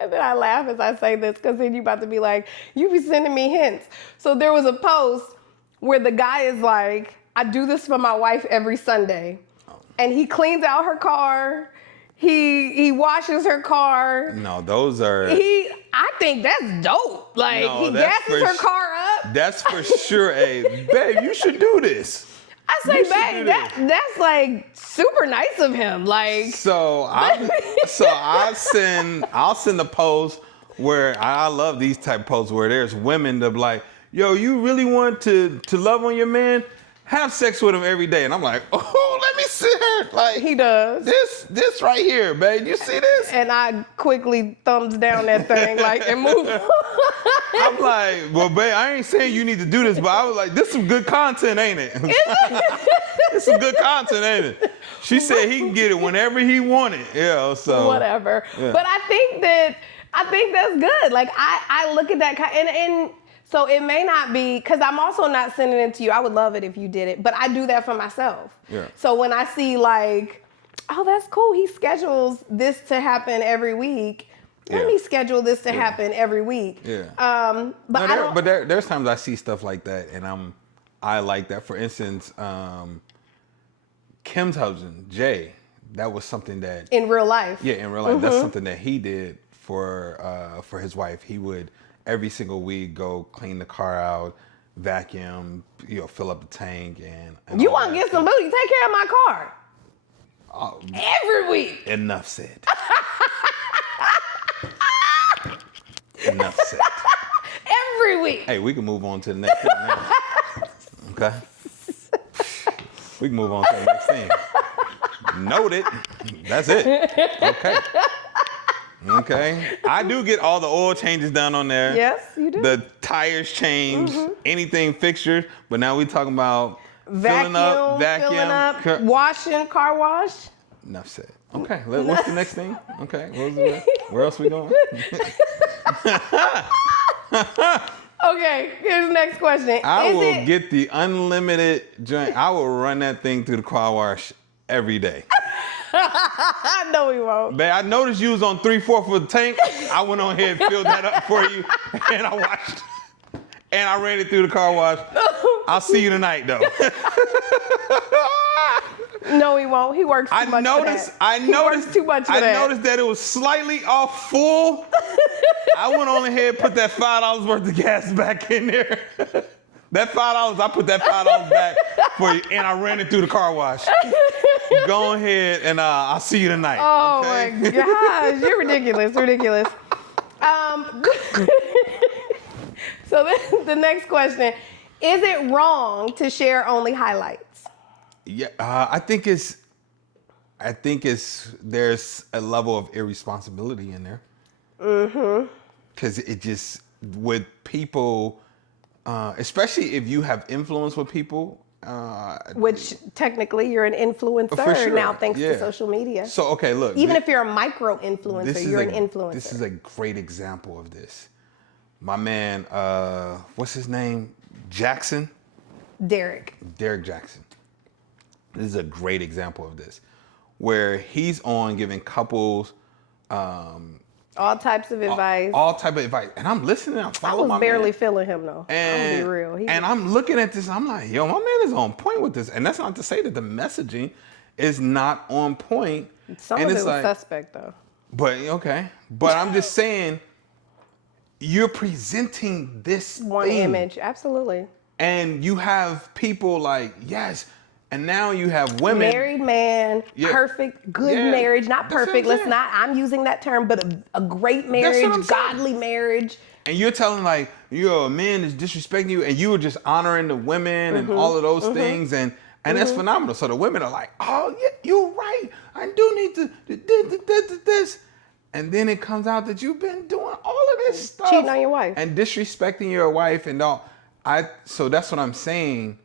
and then I laugh as I say this because then you're about to be like, you be sending me hints. So there was a post where the guy is like, I do this for my wife every Sunday. Oh. And he cleans out her car. He washes her car. No, those are... I think that's dope. He gasses her car up. That's for sure. Hey, babe, you should do this. I say, babe, that's super nice of him. So I'll send a post where I love these type of posts where there's women that be like, yo, you really want to love on your man? Have sex with him every day. And I'm like, oh, let me see her. He does. This right here, babe. You see this? And I quickly thumbs down that thing and move on. I'm like, well, babe, I ain't saying you need to do this, but I was like, this is some good content, ain't it? It's some good content, ain't it? She said he can get it whenever he wanted. Yeah, so. Whatever. Yeah. But I think that's good. I look at that and so it may not be, because I'm also not sending it to you. I would love it if you did it, but I do that for myself. Yeah. So when I see oh, that's cool. He schedules this to happen every week. Let me schedule this to happen every week. Yeah. But there's times I see stuff like that, and I like that. For instance, Kim's husband, Jay, that was something that in real life. Yeah, in real life, that's something that he did for his wife. He would every single week go clean the car out, vacuum, fill up the tank, and you want to get some booty? Take care of my car. Every week. Enough said. Enough said. Every week. Hey, we can move on to the next thing now. Okay? We can move on to the next thing. Noted. That's it. Okay. I do get all the oil changes done on there. Yes, you do. The tires changed, anything fixtures, but now we talking about filling up, washing, car wash. Enough said. Okay, what's the next thing? Okay, where else we going? Okay, here's the next question. I will get the unlimited joint. I will run that thing through the car wash every day. No, we won't. Babe, I noticed you was on 3/4 of the tank. I went on ahead and filled that up for you, and I washed. And I ran it through the car wash. I'll see you tonight, though. No, he won't. He works too much for that. I noticed that it was slightly off full. I went on ahead and put that $5 worth of gas back in there. That $5, I put that $5 back for you, and I ran it through the car wash. Go ahead, and I'll see you tonight. Oh, okay? my gosh. You're ridiculous. So the next question, is it wrong to share only highlights? Yeah, I think there's a level of irresponsibility in there. Because it just, with people, especially if you have influence with people. Which technically you're an influencer now thanks to social media. So, okay, look. Even if you're a micro influencer, you're an influencer. This is a great example of this. My man, what's his name? Jackson? Derek Jackson. This is a great example of this, where he's on giving couples All types of advice. All type of advice. And I'm listening, I'm I following my was barely man. feeling him though. I'm gonna be real. And I'm looking at this, I'm like, yo, my man is on point with this. And that's not to say that the messaging is not on point. Some and of it it's was like, suspect though. but okay. But I'm just saying, you're presenting this One thing. image, absolutely. And you have people like, yes. And now you have women. Married man, Yeah. perfect, good Yeah. marriage, not That's what I'm perfect. Let's saying. not, I'm using that term, but a great marriage, I'm saying. godly marriage. And you're telling like, you're a man is disrespecting you, and you were just honoring the women and all of those things, and that's phenomenal. So the women are like, oh yeah, you're right. I do need to this. And then it comes out that you've been doing all of this stuff. Cheating on your wife. And disrespecting your wife and all. So that's what I'm saying.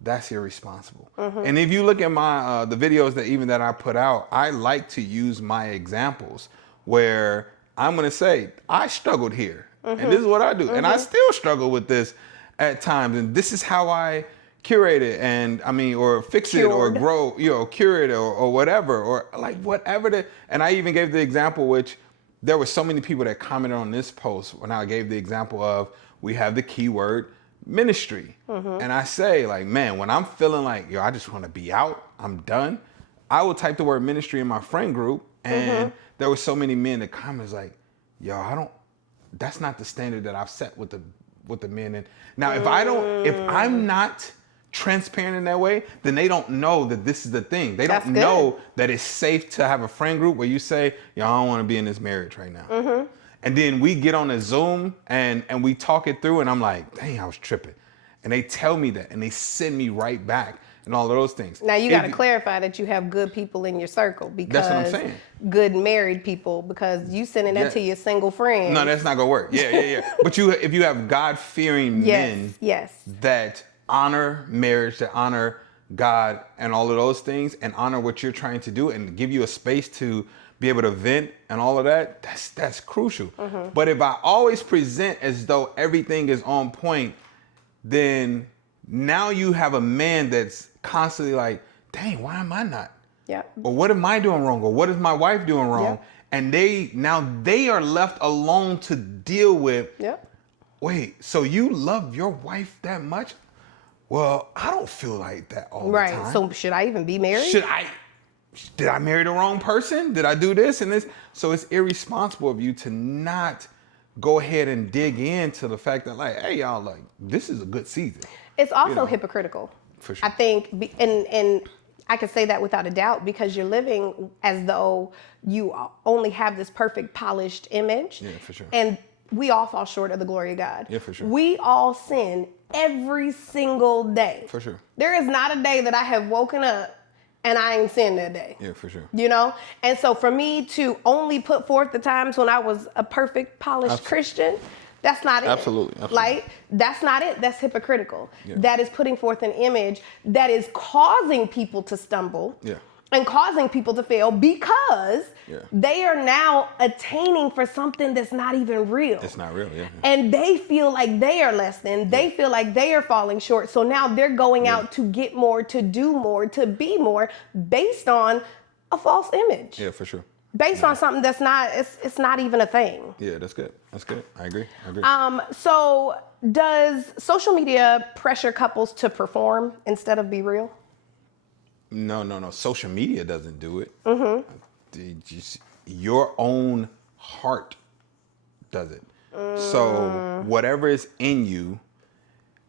That's irresponsible. And if you look at my the videos that I put out, I like to use my examples where I'm gonna say I struggled here, and this is what I do, and I still struggle with this at times, and this is how I curate it, and or fix it or grow, cure it or whatever, or like whatever. And I even gave the example, which there were so many people that commented on this post when I gave the example of we have the keyword ministry. And I say like, man, when I'm feeling like, yo, I just want to be out, I'm done, I will type the word ministry in my friend group. And there were so many men that comments like, yo, that's not the standard that I've set with the men. And now if I'm not transparent in that way, then they don't know that this is the thing. They don't know that it's safe to have a friend group where you say, yo, I don't want to be in this marriage right now. And then we get on a Zoom and we talk it through, and I'm like, dang, I was tripping. And they tell me that, and they send me right back and all of those things. Now you got to clarify that you have good people in your circle, because that's what I'm saying. Good married people, because you sending that to your single friends. No, that's not gonna work. Yeah. But if you have God-fearing men that honor marriage, that honor God and all of those things, and honor what you're trying to do, and give you a space to be able to vent and all of that, that's crucial. But if I always present as though everything is on point, then now you have a man that's constantly like, dang, why am I not? Yeah. Or what am I doing wrong? Or what is my wife doing wrong? Yep. And they are left alone to deal with, wait, so you love your wife that much? Well, I don't feel like that all the time. Right. So should I even be married? Did I marry the wrong person? Did I do this and this? So it's irresponsible of you to not go ahead and dig into the fact that, like, hey, y'all, like, this is a good season. It's also hypocritical. For sure. I think, and I can say that without a doubt, because you're living as though you only have this perfect, polished image. Yeah, for sure. And we all fall short of the glory of God. Yeah, for sure. We all sin every single day. For sure. There is not a day that I have woken up and I ain't sinned that day. Yeah, for sure. You know? And so for me to only put forth the times when I was a perfect, polished Christian, that's not it. Absolutely. Like, that's not it. That's hypocritical. Yeah. That is putting forth an image that is causing people to stumble. Yeah. And causing people to fail, because they are now attaining for something that's not even real. It's not real, yeah. And they feel like they are less than. They feel like they are falling short. So now they're going out to get more, to do more, to be more, based on a false image. Yeah, for sure. Based on something that's not, it's not even a thing. Yeah, that's good. That's good. I agree. So does social media pressure couples to perform instead of be real? No. Social media doesn't do it. Your own heart does it. So whatever is in you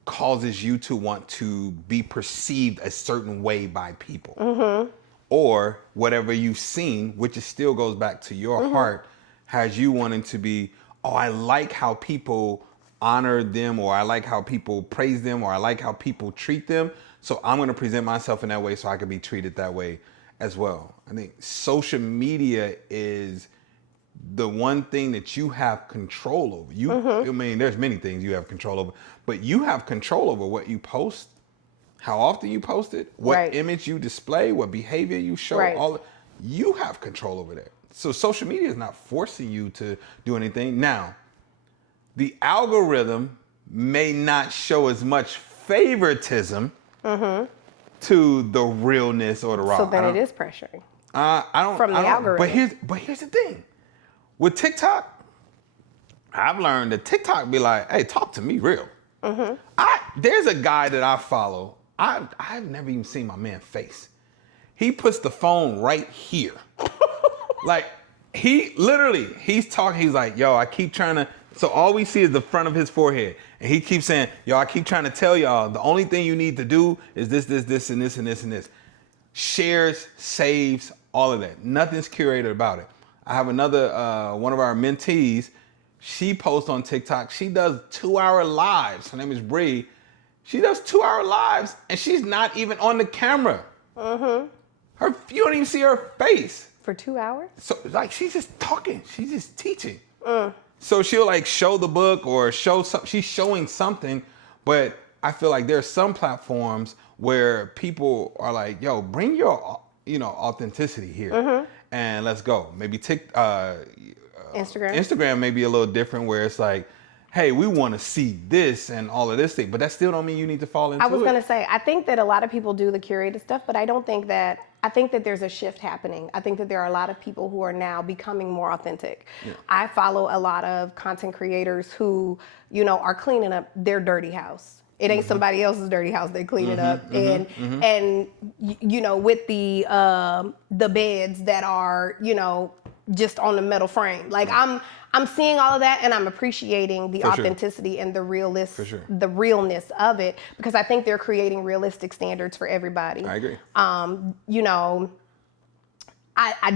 causes you to want to be perceived a certain way by people. Or whatever you've seen, which still goes back to your heart, has you wanting to be, oh, I like how people honor them, or I like how people praise them, or I like how people treat them. So I'm going to present myself in that way so I can be treated that way as well. I think social media is the one thing that you have control over. I mean, there's many things you have control over, but you have control over what you post, how often you post it, what image you display, what behavior you show. You have control over that. So social media is not forcing you to do anything. Now, the algorithm may not show as much favoritism to the realness or the raw. So then it is pressuring. I don't. From the algorithm. But here's the thing. With TikTok, I've learned that TikTok be like, hey, talk to me real. There's a guy that I follow. I've never even seen my man's face. He puts the phone right here. Like, he's talking, he's like, yo, I keep trying to, so all we see is the front of his forehead. And he keeps saying, yo, I keep trying to tell y'all, the only thing you need to do is this, and this, and this. Shares, saves, all of that. Nothing's curated about it. I have another, one of our mentees, she posts on TikTok. She does 2-hour lives. Her name is Bree. She does 2-hour lives, and she's not even on the camera. You don't even see her face. For 2 hours? So, like, she's just talking. She's just teaching. So she'll, like, show the book or show something. She's showing something, but I feel like there's some platforms where people are like, yo, bring your, authenticity here, and let's go. Maybe Instagram may be a little different, where it's like, hey, we want to see this and all of this thing, but that still don't mean you need to fall into it. I was going to say, I think that a lot of people do the curated stuff, but I think that there's a shift happening. I think that there are a lot of people who are now becoming more authentic. Yeah. I follow a lot of content creators who, are cleaning up their dirty house. It ain't somebody else's dirty house. They clean it up, and with the beds that are, just on the metal frame. Like, I'm seeing all of that, and I'm appreciating the authenticity and the the realness of it, because I think they're creating realistic standards for everybody. I agree. I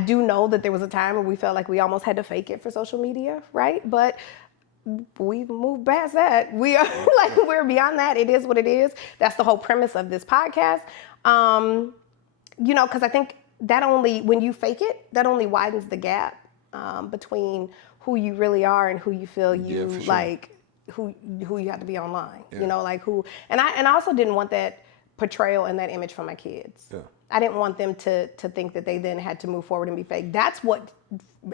do know that there was a time where we felt like we almost had to fake it for social media, right? But we've moved past that. We are we're beyond that. It is what it is. That's the whole premise of this podcast. Because I think that when you fake it, that only widens the gap between who you really are and who you feel who you have to be online. Yeah. And I also didn't want that portrayal and that image for my kids. Yeah. I didn't want them to think that they then had to move forward and be fake. That's what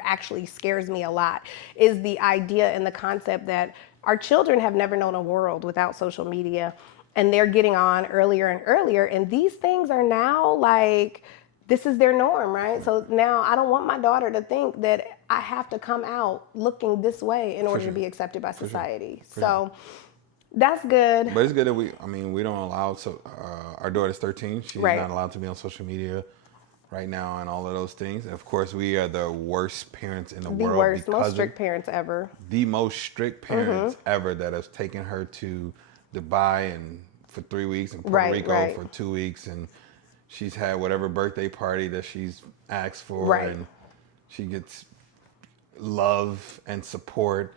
actually scares me a lot, is the idea and the concept that our children have never known a world without social media, and they're getting on earlier and earlier, and these things are now like, this is their norm, right? So now I don't want my daughter to think that I have to come out looking this way in order to be accepted by society. So that's good. But it's good that we don't allow, our daughter's 13. She's not allowed to be on social media right now and all of those things. And of course, we are the worst parents in the world. The worst, most strict parents ever. The most strict parents ever, that has taken her to Dubai and for 3 weeks, and Puerto Rico for 2 weeks, and she's had whatever birthday party that she's asked for, and she gets love and support.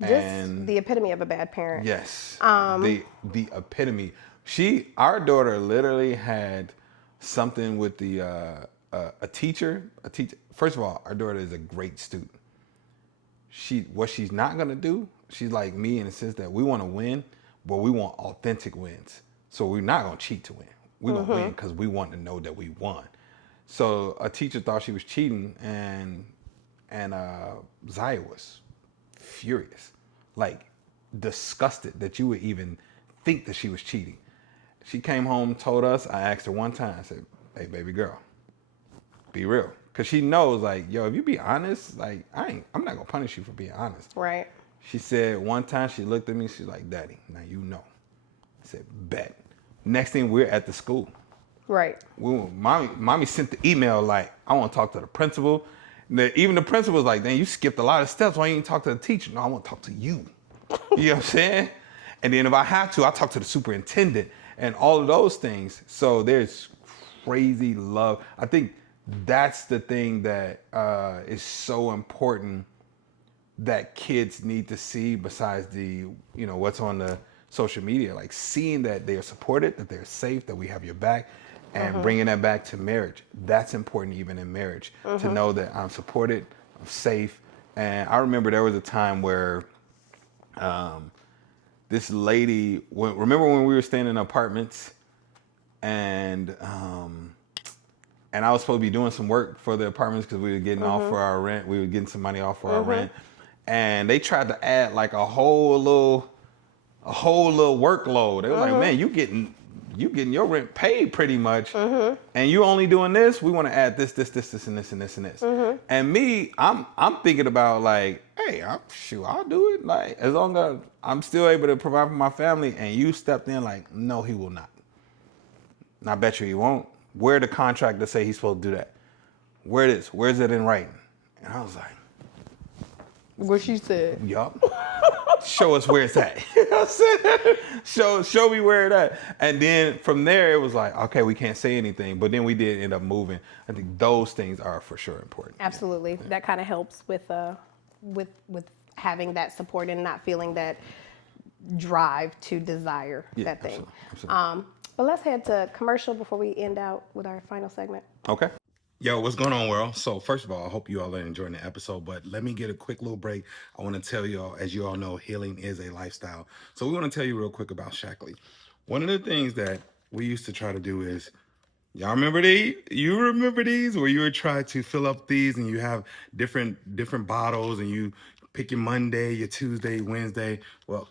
Just the epitome of a bad parent. Yes, the epitome. Our daughter literally had something with a teacher. First of all, our daughter is a great student. What she's not gonna do, she's like me in the sense that we want to win, but we want authentic wins. So we're not gonna cheat to win. We're gonna win because we want to know that we won. So a teacher thought she was cheating, and Zaya was furious, like disgusted that you would even think that she was cheating. She came home, told us. I asked her one time, I said, hey, baby girl, be real. Because she knows, like, yo, if you be honest, like, I'm not going to punish you for being honest. Right. She said one time, she looked at me, she's like, Daddy, now you know. I said, bet. Next thing, we're at the school. Right. Mommy sent the email, like, I want to talk to the principal. Even the principal was like, you skipped a lot of steps. Why you didn't talk to the teacher? No, I want to talk to you. You know what I'm saying? And then if I have to, I'll talk to the superintendent and all of those things. So there's crazy love. I think that's the thing that is so important that kids need to see, besides what's on the social media, like seeing that they are supported, that they're safe, that we have your back, and bringing that back to marriage. That's important even in marriage, to know that I'm supported, I'm safe. And I remember there was a time where this lady, remember when we were staying in apartments, and I was supposed to be doing some work for the apartments because we were getting off for our rent. We were getting some money off for our rent. And they tried to add like a whole little workload. They were like, man, you getting you getting your rent paid pretty much, and you only doing this. We want to add this, and this, and this, and this. And me, I'm thinking about like, hey, I'll do it. Like as long as I'm still able to provide for my family, and you stepped in like, no, he will not. And I bet you he won't. Where the contract to say he's supposed to do that? Where it is? Where's it in writing? And I was like, what she said. yup. Show us where it's at. You know what I'm saying? Show me where it's at. And then from there, it was like, okay, we can't say anything. But then we did end up moving. I think those things are for sure important. Absolutely. Yeah. That kind of helps with having that support and not feeling that drive to desire that thing. Absolutely. But let's head to commercial before we end out with our final segment. Okay. Yo, what's going on, world? So first of all, I hope you all are enjoying the episode, but let me get a quick little break. I want to tell you all, as you all know, healing is a lifestyle. So we want to tell you real quick about Shackley. One of the things that we used to try to do is, y'all remember these? You remember these? Where you would try to fill up these and you have different bottles and you pick your Monday, your Tuesday, Wednesday. Well,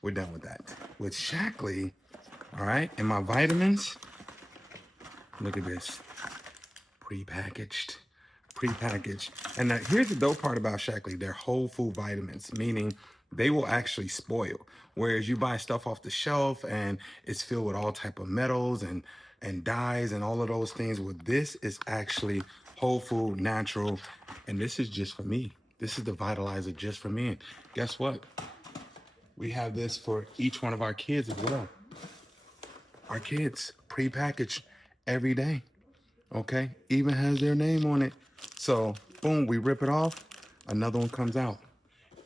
we're done with that. With Shackley, all right, and my vitamins, look at this. Prepackaged. And now, here's the dope part about Shackley. They're whole food vitamins, meaning they will actually spoil. Whereas you buy stuff off the shelf and it's filled with all type of metals and dyes and all of those things. Well, this is actually whole food, natural. And this is just for me. This is the vitalizer just for me. And guess what? We have this for each one of our kids as well. Our kids, prepackaged every day. Okay, even has their name on it. So, boom, we rip it off. Another one comes out.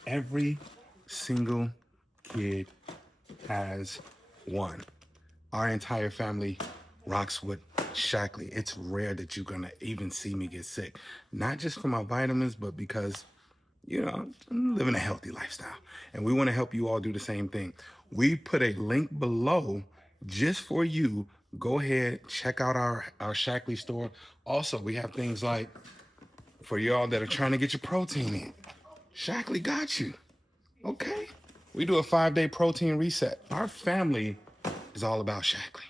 Every single kid has one. Our entire family rocks with Shackley. It's rare that you're gonna even see me get sick. Not just for my vitamins, but because, you know, I'm living a healthy lifestyle. And we wanna help you all do the same thing. We put a link below just for you. Go ahead, check out our Shackley store. Also, we have things like, for y'all that are trying to get your protein in, Shackley got you, okay? We do a 5-day protein reset. Our family is all about Shackley,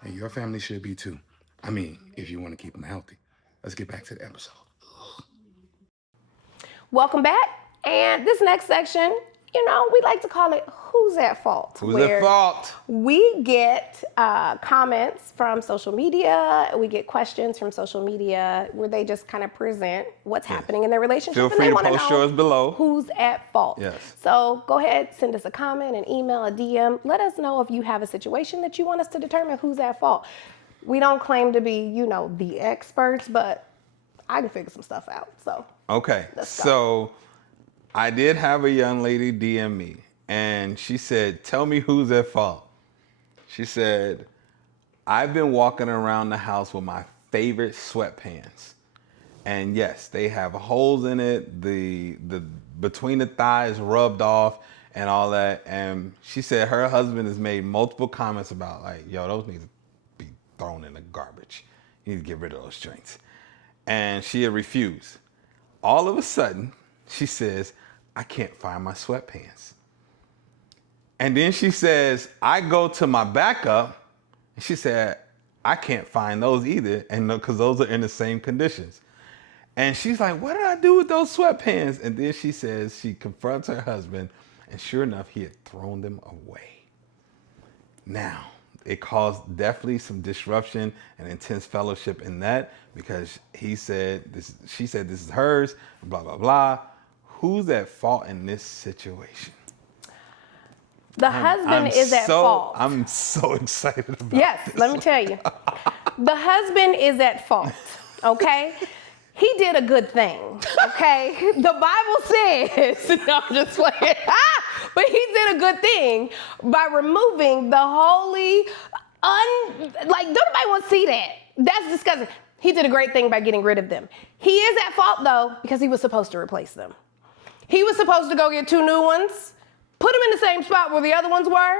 and your family should be too. I mean, if you want to keep them healthy. Let's get back to the episode. Welcome back. And this next section, you know, we like to call it Who's at Fault? Who's at fault? We get comments from social media. We get questions from social media where they just kind of present what's happening in their relationship. Feel free to post yours below. Who's at fault? Yes. So go ahead, send us a comment, an email, a DM. Let us know if you have a situation that you want us to determine who's at fault. We don't claim to be, you know, the experts, but I can figure some stuff out. So. Okay. So I did have a young lady DM me, and she said, tell me who's at fault. She said, I've been walking around the house with my favorite sweatpants. And yes, they have holes in it, the between the thighs rubbed off and all that. And she said her husband has made multiple comments about like, yo, those need to be thrown in the garbage. You need to get rid of those joints. And she had refused. All of a sudden, she says, I can't find my sweatpants. And then she says, I go to my backup, and she said, I can't find those either, and because those are in the same conditions. And she's like, what did I do with those sweatpants? And then she says she confronts her husband, and sure enough, he had thrown them away. Now, it caused definitely some disruption and intense fellowship in that, because she said this is hers, blah, blah, blah. Who's at fault in this situation? The husband is at fault. I'm so excited about Yes, this. let me tell you. The husband is at fault, okay? He did a good thing, okay? The Bible says, no, I'm just playing. But he did a good thing by removing the holy, like, don't nobody want to see that. That's disgusting. He did a great thing by getting rid of them. He is at fault, though, because he was supposed to replace them. He was supposed to go get 2 new ones, put them in the same spot where the other ones were,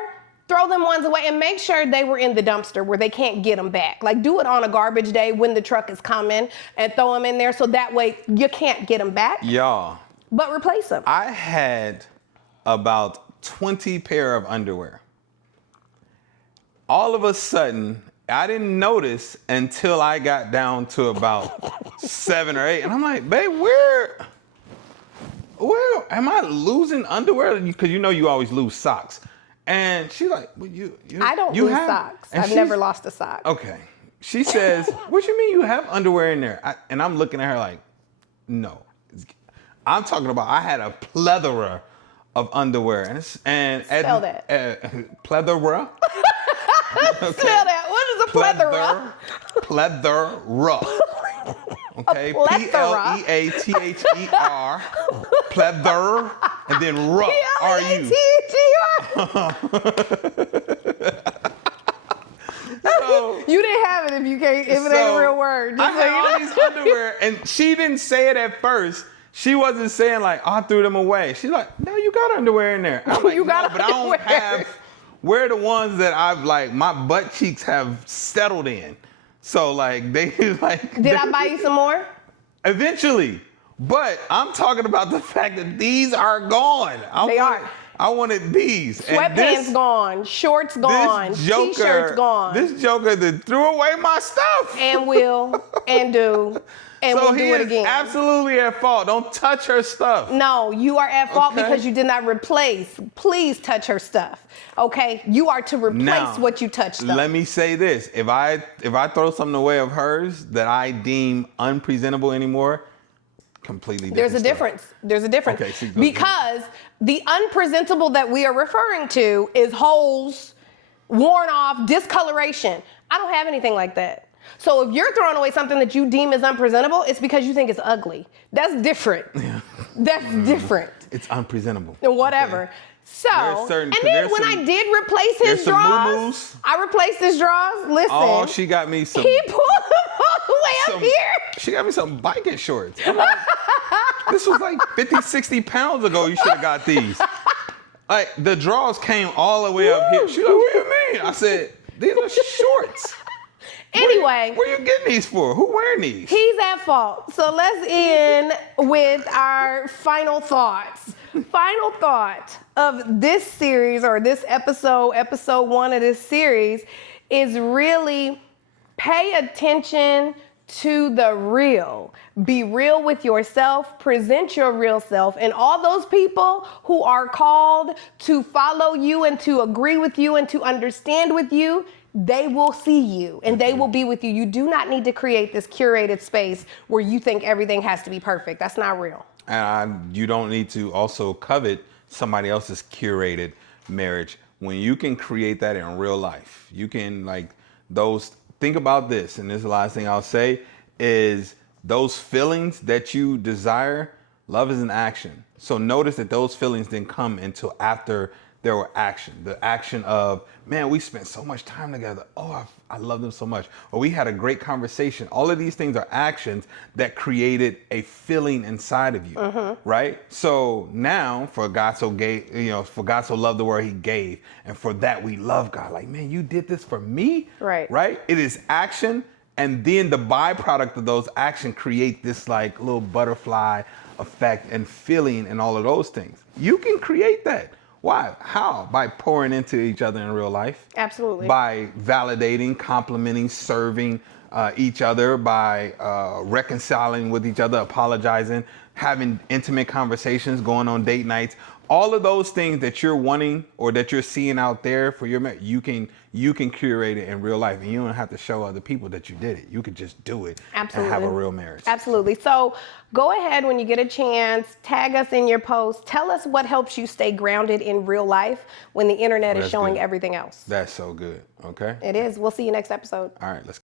throw them ones away, and make sure they were in the dumpster where they can't get them back. Like, do it on a garbage day when the truck is coming and throw them in there so that way you can't get them back. Y'all. But replace them. I had about 20 pair of underwear. all of a sudden, I didn't notice until I got down to about 7 or 8. And I'm like, babe, where am I losing underwear? Because you always lose socks. And she's like, well, I don't lose socks. I've never lost a sock. Okay. She says, what you mean you have underwear in there? And I'm looking at her like, no. I'm talking about I had a plethora of underwear. Spell that. Plethora. Okay. Spell that. What is a plethora? Plethora. Okay. Plethora. Pleather. Plethora. And then R-U. So, you didn't have it if it ain't a real word. I had all these underwear, and she didn't say it at first. She wasn't saying like, oh, I threw them away. She's like, no, you got underwear in there. I'm like, you got but I don't have. Where the ones that I've like my butt cheeks have settled in. So like they like. Did I buy you some more? Eventually, but I'm talking about the fact that these are gone. I wanted these. Sweatpants gone, shorts gone, t-shirts gone. This joker that threw away my stuff. And will and do. And so we'll do it again. Absolutely at fault. Don't touch her stuff. No, you are at fault because you did not replace. Please touch her stuff. Okay? You are to replace what you touched. Let me say this. If I throw something away of hers that I deem unpresentable anymore, completely different. There's a difference. Okay, because the unpresentable that we are referring to is holes, worn off, discoloration. I don't have anything like that. So if you're throwing away something that you deem as unpresentable, it's because you think it's ugly. That's different. Yeah. That's different. It's unpresentable. Whatever. Okay. So, and then when I did replace his drawers, I replaced his drawers. Listen. Oh, she got me some. He pulled them all the way up here. She got me some biking shorts. Like, this was like 50, 60 pounds ago. You should have got these. Like, the drawers came all the way up here. She's like, what do you mean? I said, these are shorts. Anyway. Where you getting these for? Who wearing these? He's at fault. So let's end with our final thoughts. Final thought of this series, or this episode 1 of this series, is really pay attention to the real. Be real with yourself, present your real self, and all those people who are called to follow you and to agree with you and to understand with you, they will see you and they will be with you. You do not need to create this curated space where you think everything has to be perfect. That's not real. And you don't need to also covet somebody else's curated marriage when you can create that in real life. You can think about this, and this is the last thing I'll say, is those feelings that you desire, love is an action. So notice that those feelings didn't come until after there were action. The action of, man, we spent so much time together. Oh, I love them so much. Or we had a great conversation. All of these things are actions that created a feeling inside of you, right? So now, for God so loved the world, he gave. And for that, we love God. Like, man, you did this for me? Right? It is action. And then the byproduct of those actions create this like little butterfly effect and feeling and all of those things. You can create that. Why? How? By pouring into each other in real life. Absolutely. By validating, complimenting, serving each other, by reconciling with each other, apologizing, having intimate conversations, going on date nights. All of those things that you're wanting or that you're seeing out there for your marriage, you can curate it in real life, and you don't have to show other people that you did it. You could just do it. Absolutely. And have a real marriage. Absolutely. So go ahead when you get a chance, tag us in your post. Tell us what helps you stay grounded in real life when the internet is showing everything else. That's so good. Okay. It is. We'll see you next episode. All right. Let's